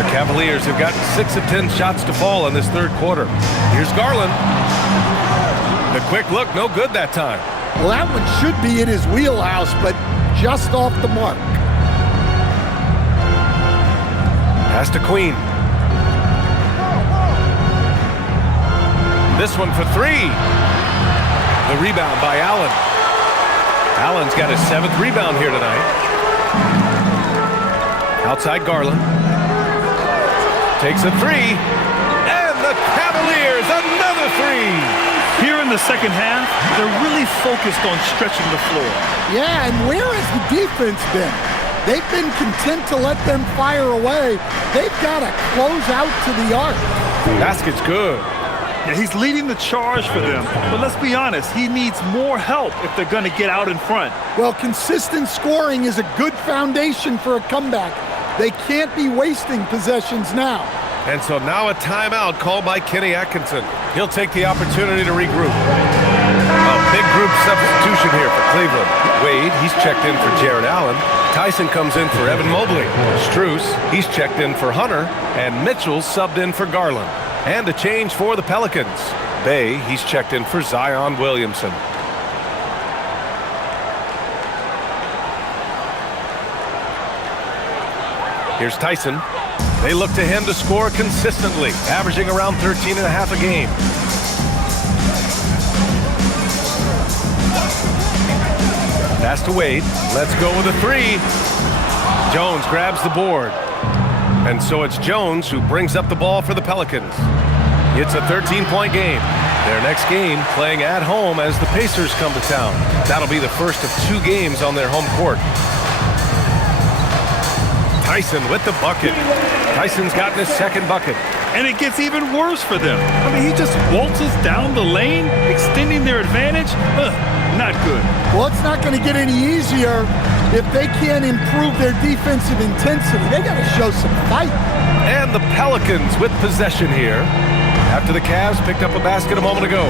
The Cavaliers have gotten 6 of 10 shots to fall in this third quarter. Here's Garland. The quick look, no good that time. Well, that one should be in his wheelhouse, but just off the mark. Pass to Queen. This one for 3. The rebound by Allen. Allen's got his 7th rebound here tonight. Outside Garland. Takes a 3. And the Cavaliers, another 3. Here in the second half, they're really focused on stretching the floor. Yeah, and where has the defense been? They've been content to let them fire away. They've got to close out to the arc. Basket's good. Yeah, he's leading the charge for them. But let's be honest, he needs more help if they're going to get out in front. Well, consistent scoring is a good foundation for a comeback. They can't be wasting possessions now. And so now a timeout called by Kenny Atkinson. He'll take the opportunity to regroup. A big group substitution here for Cleveland. Wade, he's checked in for Jared Allen. Tyson comes in for Evan Mobley. Strus, he's checked in for Hunter. And Mitchell subbed in for Garland. And a change for the Pelicans. Bay, he's checked in for Zion Williamson. Here's Tyson. They look to him to score consistently, averaging around 13.5 a game. Pass to Wade. Let's go with a 3. Jones grabs the board. And so it's Jones who brings up the ball for the Pelicans. It's a 13-point game. Their next game playing at home as the Pacers come to town. That'll be the first of 2 games on their home court. Tyson with the bucket. Tyson's gotten his 2nd bucket. And it gets even worse for them. I mean, he just waltzes down the lane, extending their advantage. Not good. Well, it's not going to get any easier if they can't improve their defensive intensity. They got to show some fight. And the Pelicans with possession here. After the Cavs picked up a basket a moment ago.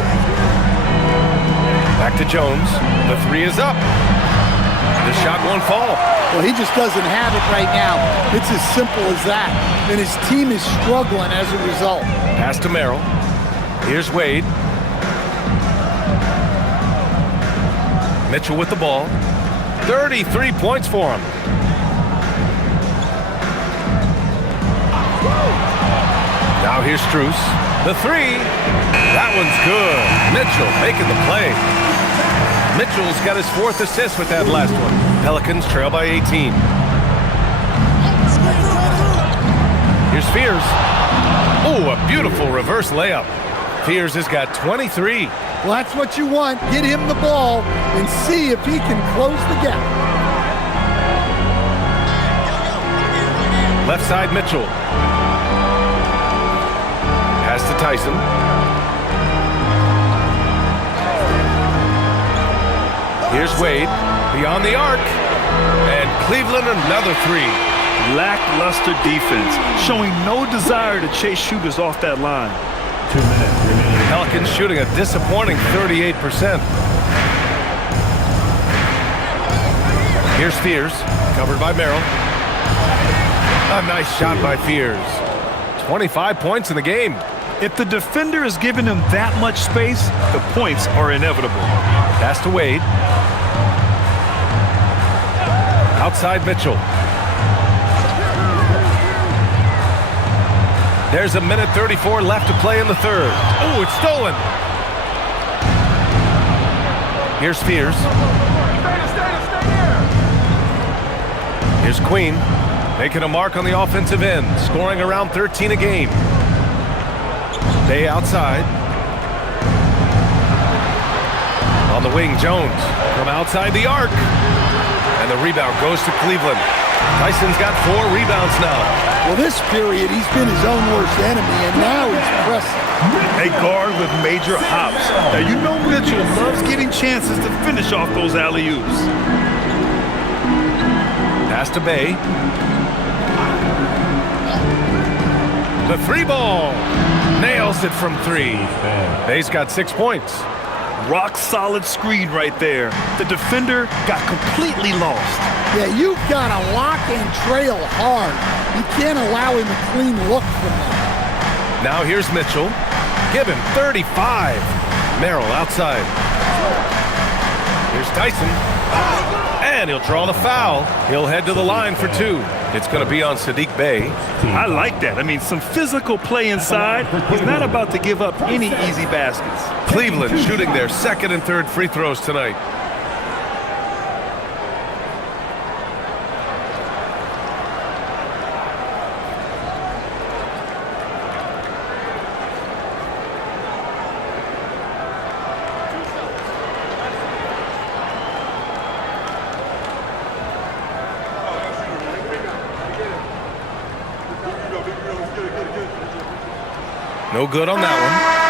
Back to Jones. The three is up. The shot won't fall. Well, he just doesn't have it right now. It's as simple as that. And his team is struggling as a result. Pass to Merrill. Here's Wade. Mitchell with the ball. 33 points for him. Now here's Strus. The three. That one's good. Mitchell making the play. Mitchell's got his 4th assist with that last one. Pelicans trail by 18. Here's Fears. Oh, a beautiful reverse layup. Fears has got 23. Well, that's what you want. Get him the ball and see if he can close the gap. Left side Mitchell. Pass to Tyson. Here's Wade. Beyond the arc. And Cleveland another three. Lackluster defense, showing no desire to chase shooters off that line. 2 minutes remaining. Pelicans shooting a disappointing 38%. Here's Fears, covered by Merrill. A nice shot by Fears. 25 points in the game. If the defender is giving him that much space, the points are inevitable. Pass to Wade. Outside Mitchell. There's a minute 34 left to play in the third. Oh, it's stolen. Here's Fears. Here's Queen, making a mark on the offensive end, scoring around 13 a game. Day outside. On the wing, Jones from outside the arc. And the rebound goes to Cleveland. Tyson's got 4 rebounds now. Well, this period, he's been his own worst enemy, and now he's pressing. A guard with major hops. Now, you know Mitchell loves getting chances to finish off those alley-oops. Pass to Bay. The 3 ball. Nails it from 3. Bay's got 6 points. Rock solid screen right there. The defender got completely lost. Yeah, you've got to lock and trail hard. You can't allow him a clean look from that. Now here's Mitchell. Give him 35. Merrill outside. Here's Tyson. And he'll draw the foul. He'll head to the line for 2. It's going to be on Saddiq Bey. I like that. I mean, some physical play inside. He's not about to give up any easy baskets. Cleveland shooting their 2nd and 3rd free throws tonight. No good on that one.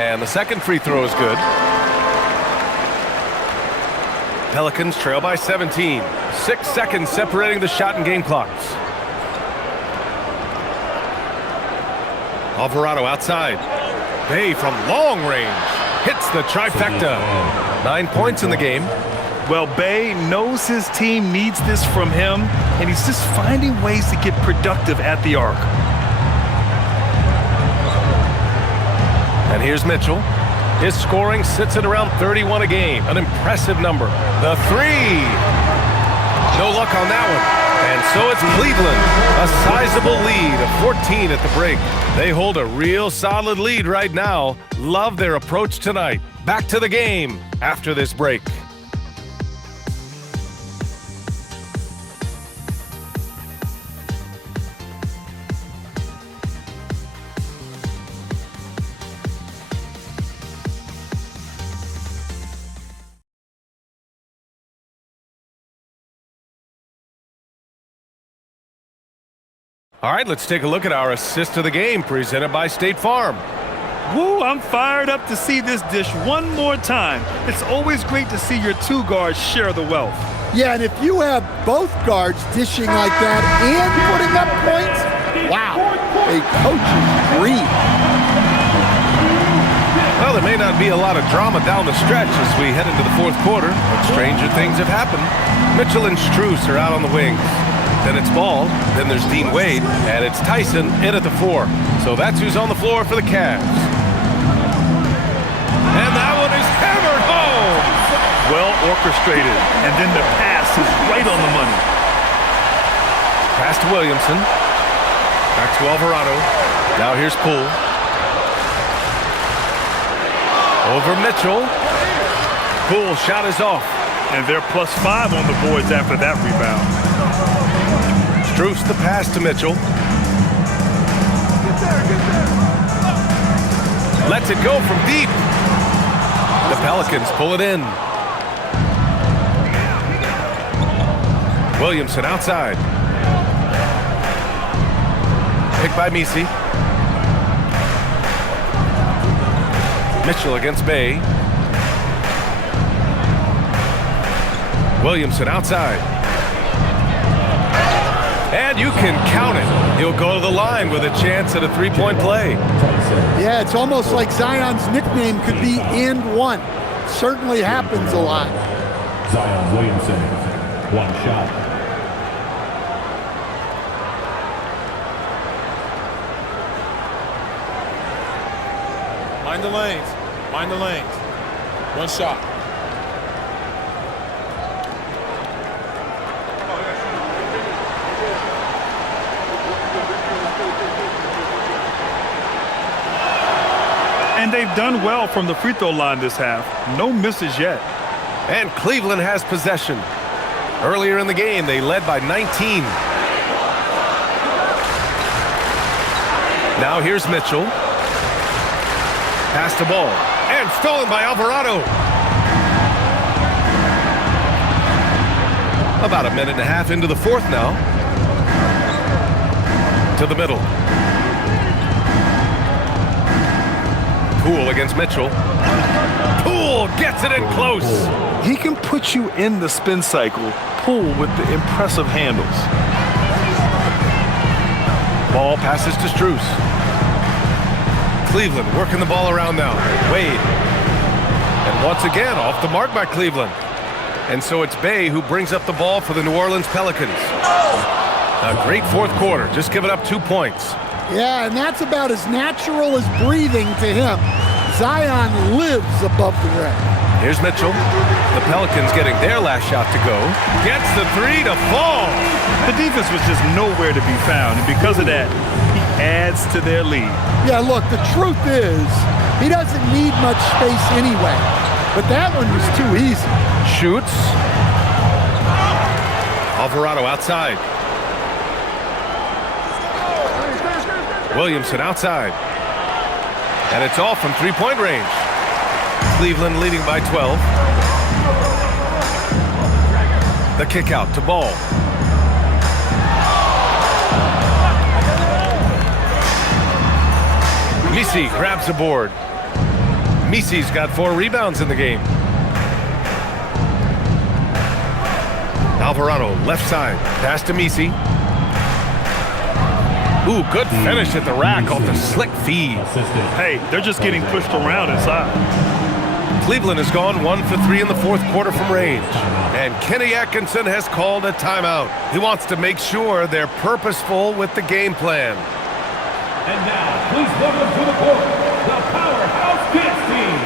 And the 2nd free throw is good. Pelicans trail by 17. 6 seconds separating the shot and game clocks. Alvarado outside. Bay from long range. Hits the trifecta. 9 points in the game. Well, Bay knows his team needs this from him, and he's just finding ways to get productive at the arc. And here's Mitchell. His scoring sits at around 31 a game. An impressive number. The 3. No luck on that one. And so it's Cleveland. A sizable lead of 14 at the break. They hold a real solid lead right now. Love their approach tonight. Back to the game after this break. All right, let's take a look at our assist of the game presented by State Farm. Woo, I'm fired up to see this dish one more time. It's always great to see your two guards share the wealth. Yeah, and if you have both guards dishing like that and putting up points, wow, a coach's dream. Well, there may not be a lot of drama down the stretch as we head into the fourth quarter, but stranger things have happened. Mitchell and Strus are out on the wings. Then it's Ball, then there's Dean Wade, and it's Tyson in at the 4. So that's who's on the floor for the Cavs. And that one is hammered home! Well orchestrated, and then the pass is right on the money. Pass to Williamson. Back to Alvarado. Now here's Poole. Over Mitchell. Poole shot is off. And they're +5 on the boards after that rebound. Strus the pass to Mitchell. Lets it go from deep. The Pelicans pull it in. Williamson outside. Picked by Misi. Mitchell against Bay. Williamson outside. And you can count it. He'll go to the line with a chance at a three-point play. Yeah, it's almost like Zion's nickname could be "and one." Certainly happens a lot. Zion Williamson, one shot. Mind the lanes. Mind the lanes. One shot. And they've done well from the free throw line this half. No misses yet. And Cleveland has possession. Earlier in the game, they led by 19. Now here's Mitchell. Pass the ball. And stolen by Alvarado. About a minute and a half into the fourth now. To the middle. Poole against Mitchell. Poole gets it in close. He can put you in the spin cycle. Poole with the impressive handles. Ball passes to Strus. Cleveland working the ball around now. Wade. And once again, off the mark by Cleveland. And so it's Bay who brings up the ball for the New Orleans Pelicans. A great fourth quarter, just giving up 2 points. Yeah, and that's about as natural as breathing to him. Zion lives above the rim. Here's Mitchell. The Pelicans getting their last shot to go. Gets the 3 to fall. The defense was just nowhere to be found, and because of that, he adds to their lead. Yeah, look, the truth is, he doesn't need much space anyway. But that one was too easy. Shoots. Alvarado outside. Williamson outside. And it's off from three-point range. Cleveland leading by 12. The kick out to Ball. Misi grabs the board. Misi's got 4 rebounds in the game. Alvarado left side. Pass to Misi. Ooh, good finish at the rack off the slick feed. Hey, they're just getting pushed around inside. Cleveland has gone 1 for 3 in the fourth quarter from range. And Kenny Atkinson has called a timeout. He wants to make sure they're purposeful with the game plan. And now, please welcome to the court, the Powerhouse Kids team.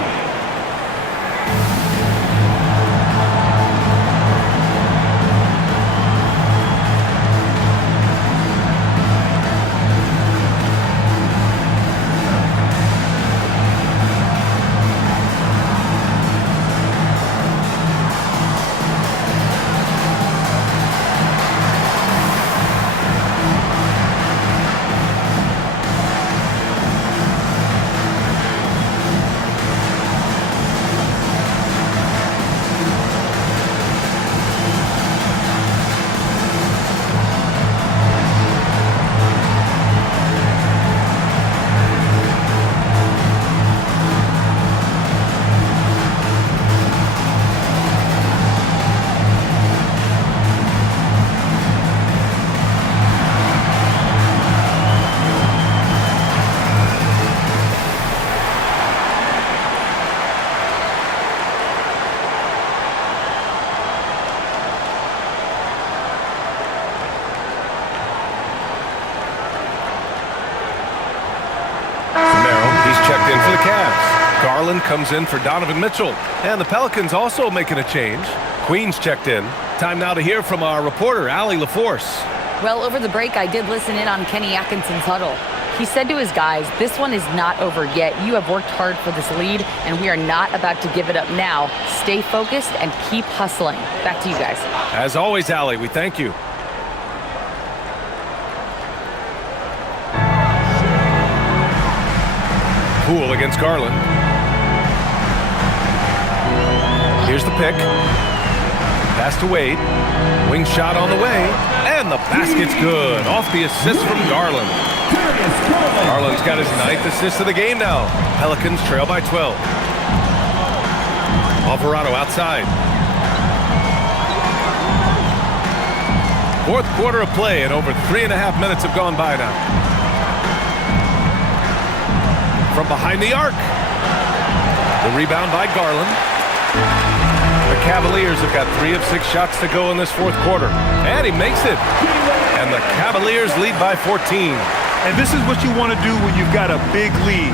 Garland comes in for Donovan Mitchell. And the Pelicans also making a change. Queen's checked in. Time now to hear from our reporter, Allie LaForce. Well, over the break, I did listen in on Kenny Atkinson's huddle. He said to his guys, this one is not over yet. You have worked hard for this lead, and we are not about to give it up now. Stay focused and keep hustling. Back to you guys. As always, Allie, we thank you. Poole against Garland. Here's the pick. Pass to Wade. Wing shot on the way. And the basket's good. Off the assist from Garland. Garland's got his 9th assist of the game now. Pelicans trail by 12. Alvarado outside. 4th quarter of play, and over 3.5 minutes have gone by now. From behind the arc. The rebound by Garland. The Cavaliers have got 3 of 6 shots to go in this 4th quarter. And he makes it. And the Cavaliers lead by 14. And this is what you want to do when you've got a big lead.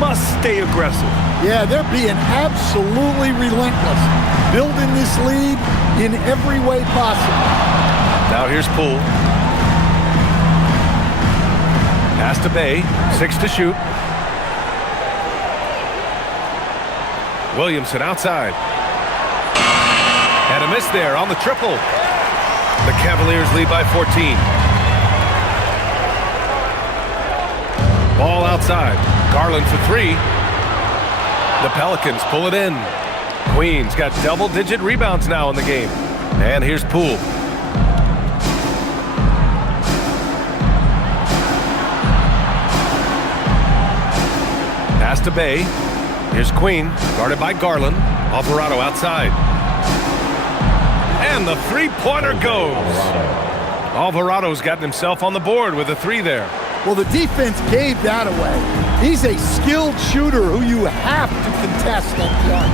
Must stay aggressive. Yeah, they're being absolutely relentless. Building this lead in every way possible. Now here's Poole. Pass to Bay. 6 to shoot. Williamson outside. And a miss there on the triple. The Cavaliers lead by 14. Ball outside. Garland for 3. The Pelicans pull it in. Queen's got double-digit rebounds now in the game. And here's Poole. Pass to Bay. Here's Queen, guarded by Garland. Alvarado outside. And the three-pointer goes. Alvarado's gotten himself on the board with a 3 there. Well, the defense gave that away. He's a skilled shooter who you have to contest at the arc.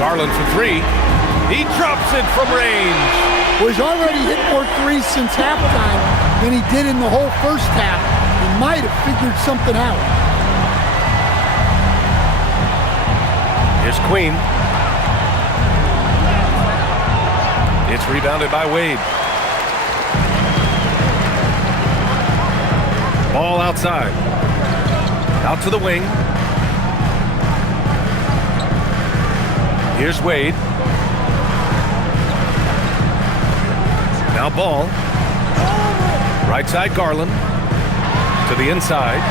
Garland for 3. He drops it from range. Well, he's already hit more threes since halftime than he did in the whole first half. He might have figured something out. Here's Queen. It's rebounded by Wade. Ball outside. Out to the wing. Here's Wade. Now Ball. Right side Garland. To the inside.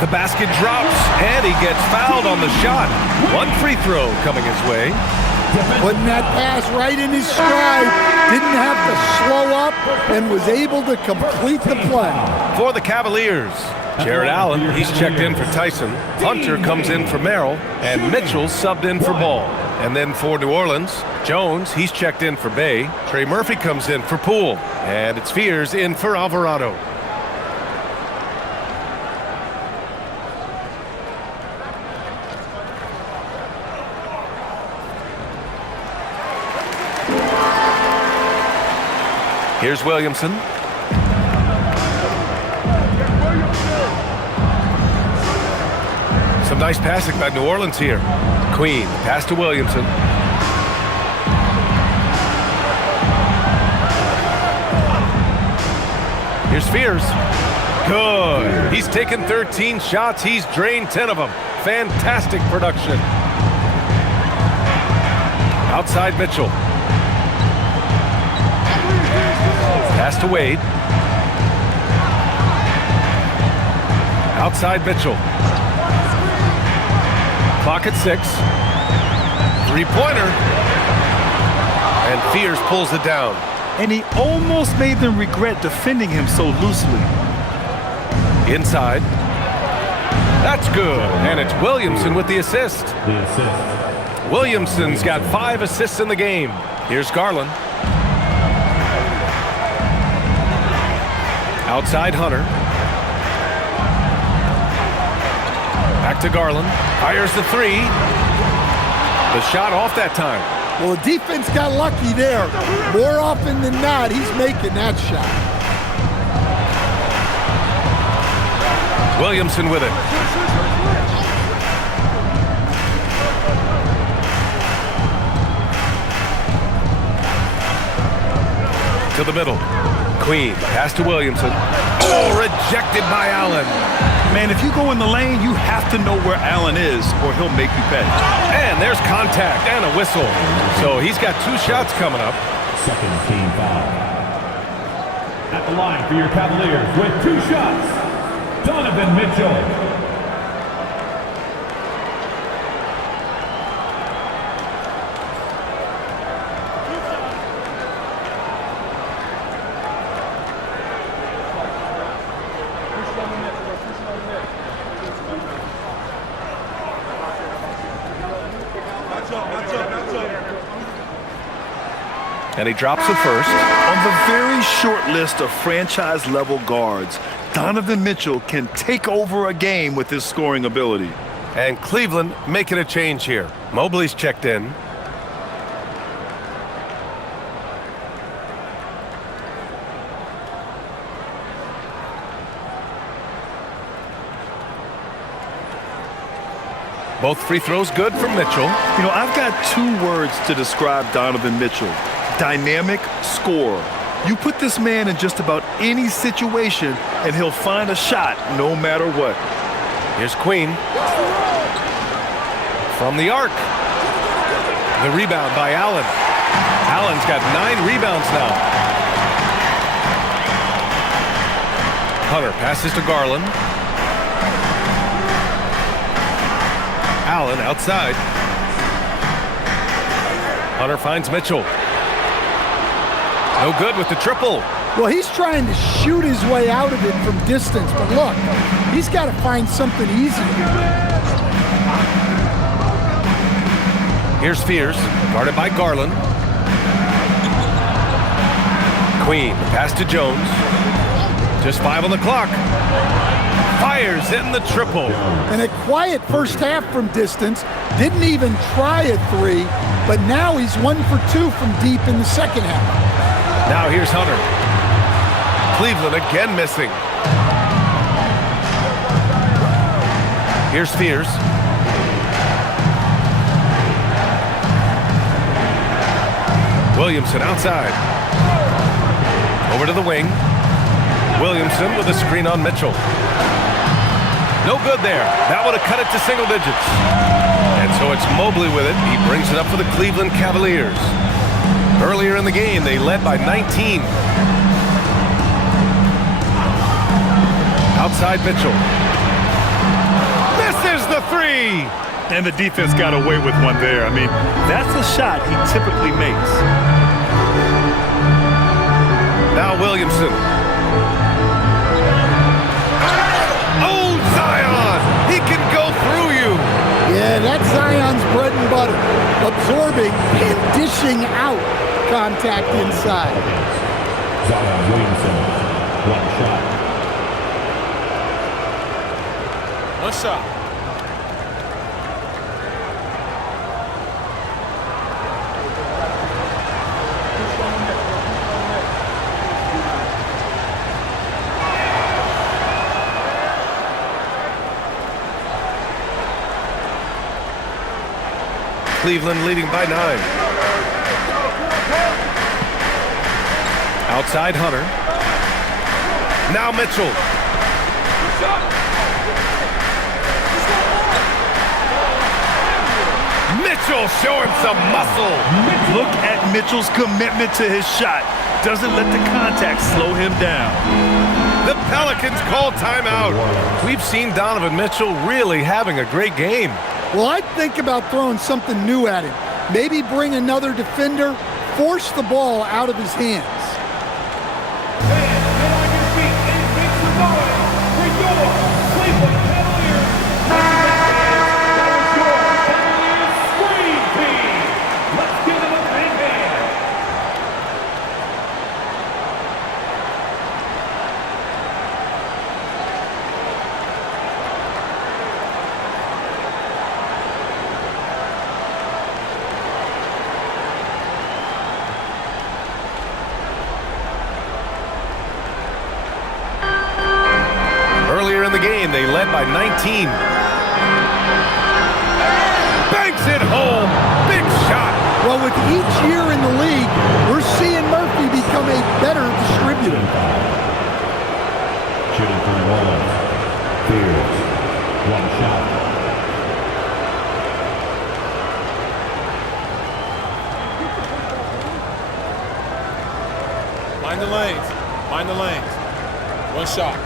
The basket drops, and he gets fouled on the shot. 1 free throw coming his way. Putting that pass right in his stride. Didn't have to slow up and was able to complete the play. For the Cavaliers, Jared Allen, he's checked in for Tyson. Hunter comes in for Merrill, and Mitchell subbed in for Ball. And then for New Orleans, Jones, he's checked in for Bay. Trey Murphy comes in for Poole. And it's Fears in for Alvarado. Here's Williamson. Some nice passing by New Orleans here. Queen, pass to Williamson. Here's Fears. Good. He's taken 13 shots. He's drained 10 of them. Fantastic production. Outside Mitchell. Pass to Wade. Outside Mitchell. Clock at 6. 3-pointer. And Fears pulls it down. And he almost made them regret defending him so loosely. Inside. That's good. And it's Williamson with the assist. Williamson's got 5 assists in the game. Here's Garland. Outside Hunter. Back to Garland. Fires the 3. The shot off that time. Well, the defense got lucky there. More often than not, he's making that shot. Williamson with it. to the middle. Queen, pass to Williamson. Oh, rejected by Allen. Man, if you go in the lane, you have to know where Allen is or he'll make you pay. And there's contact and a whistle. So he's got 2 shots coming up. Second team foul. At the line for your Cavaliers with 2 shots, Donovan Mitchell. And he drops the first. On the very short list of franchise-level guards, Donovan Mitchell can take over a game with his scoring ability. And Cleveland making a change here. Mobley's checked in. Both free throws good for Mitchell. You know, I've got 2 words to describe Donovan Mitchell. Dynamic scorer. You put this man in just about any situation and he'll find a shot no matter what. Here's Queen. From the arc. The rebound by Allen. Allen's got 9 rebounds now. Hunter passes to Garland. Allen outside. Hunter finds Mitchell. No good with the triple. Well, he's trying to shoot his way out of it from distance, but look, he's got to find something easy. Here's Fears, guarded by Garland. Queen, pass to Jones. Just 5 on the clock. Fires in the triple. And a quiet first half from distance. Didn't even try a 3, but now he's 1 for 2 from deep in the second half. Now here's Hunter. Cleveland again missing. Here's Fears. Williamson outside. Over to the wing. Williamson with a screen on Mitchell. No good there. That would have cut it to single digits. And so it's Mobley with it. He brings it up for the Cleveland Cavaliers. Earlier in the game, they led by 19. Outside Mitchell. Misses the 3! And the defense got away with one there. I mean, that's a shot he typically makes. Now Williamson. Oh, Zion! He can go through you! Yeah, that's Zion's bread and butter. Absorbing and dishing out contact inside. Zion Williamson, 1 shot. 1 shot. Cleveland leading by 9. Outside Hunter. Now Mitchell. Mitchell showing some muscle. Look at Mitchell's commitment to his shot. Doesn't let the contact slow him down. The Pelicans call timeout. We've seen Donovan Mitchell really having a great game. Well, I'd think about throwing something new at him. Maybe bring another defender, force the ball out of his hands. They led by 19. Banks it home. Big shot. Well, with each year in the league, we're seeing Murphy become a better negative. Shooting for Wolves. Fears. One shot. Mind the lanes. Mind the lanes. One shot.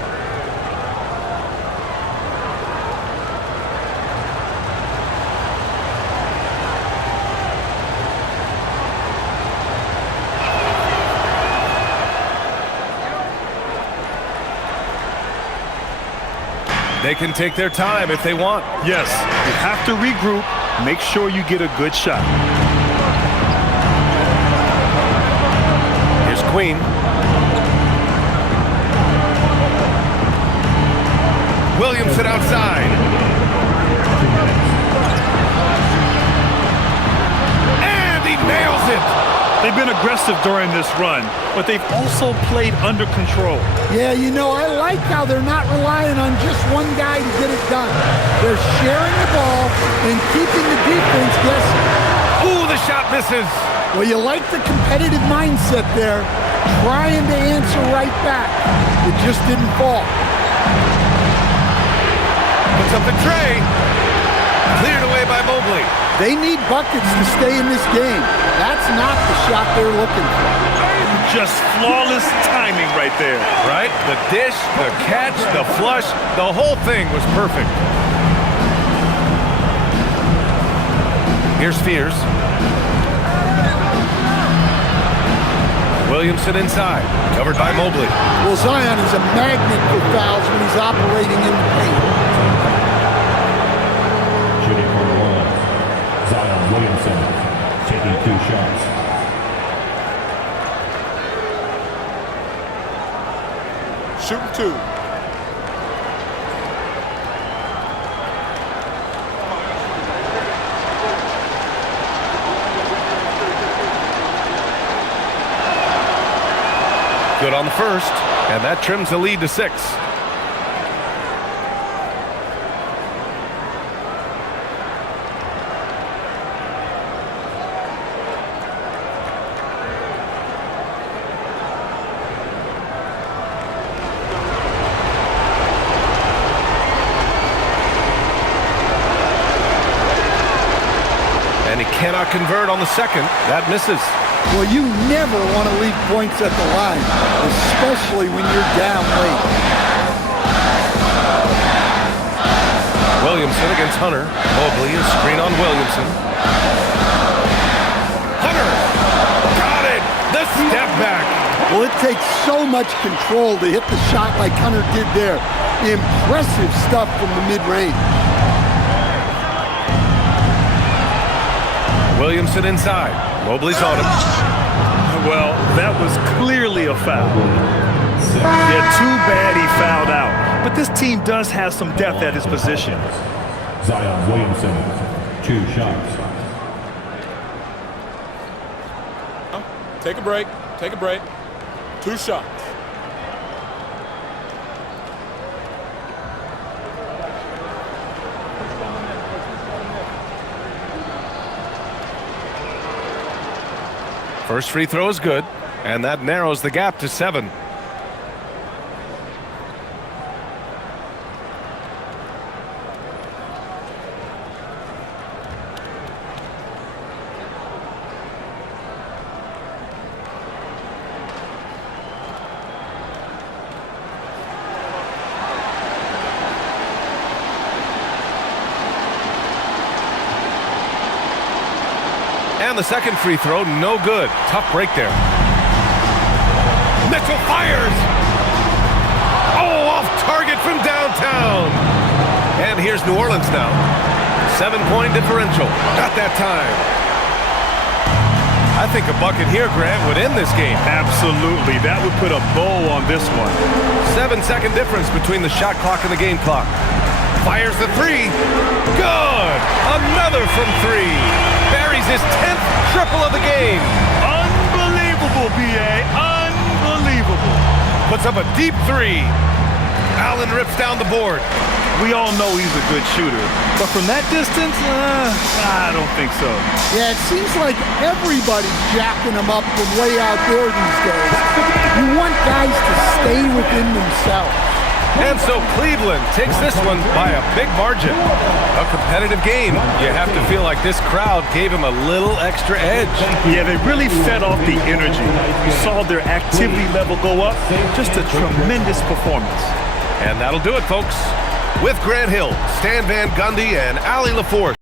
They can take their time if they want. Yes, you have to regroup. Make sure you get a good shot. Here's Queen. Williamson outside. And he nails it. They've been aggressive during this run, but they've also played under control. Yeah, you know, I like how they're not relying on just one guy to get it done. They're sharing the ball and keeping the defense guessing. Ooh, the shot misses. Well, you like the competitive mindset there, trying to answer right back. It just didn't fall. Puts up the tray. Cleared away by Mobley. They need buckets to stay in this game. That's not the shot they're looking for. Just flawless timing right there. Right? The dish, the catch, the flush, the whole thing was perfect. Here's Fears. Williamson inside, covered by Mobley. Well, Zion is a magnet for fouls when he's operating in the paint. Shooting for the Wolves. Zion Williamson taking 2 shots. Shooting 2. Good on the first, and that trims the lead to 6. And he cannot convert on the second. That misses. Well, you never want to leave points at the line, especially when you're down late. Williamson against Hunter. Mobley, a screen on Williamson. Hunter! Got it! The step back. Well, it takes so much control to hit the shot like Hunter did there. Impressive stuff from the mid-range. Williamson inside. Mobley's on him. Well, that was clearly a foul. Yeah, too bad he fouled out. But this team does have some depth at his position. Zion Williamson, 2 shots. Take a break. Take a break. 2 shots. First free throw is good, and that narrows the gap to 7. And the second free throw, no good. Tough break there. Mitchell fires! Oh, off target from downtown! And here's New Orleans now. 7-point differential. Not that time. I think a bucket here, Grant, would end this game. Absolutely. That would put a bow on this one. 7-second difference between the shot clock and the game clock. Fires the 3. Good! Another from 3. Buries his 10th triple of the game. Unbelievable, B.A. Unbelievable. Puts up a deep 3. Allen rips down the board. We all know he's a good shooter, but from that distance, I don't think so. Yeah, it seems like everybody's jacking him up from way out there these days. You want guys to And so Cleveland takes this one by a big margin. A competitive game. You have to feel like this crowd gave him a little extra edge. Yeah, they really fed off the energy. You saw their activity level go up. Just a tremendous performance. And that'll do it, folks. With Grant Hill, Stan Van Gundy, and Allie LaForce.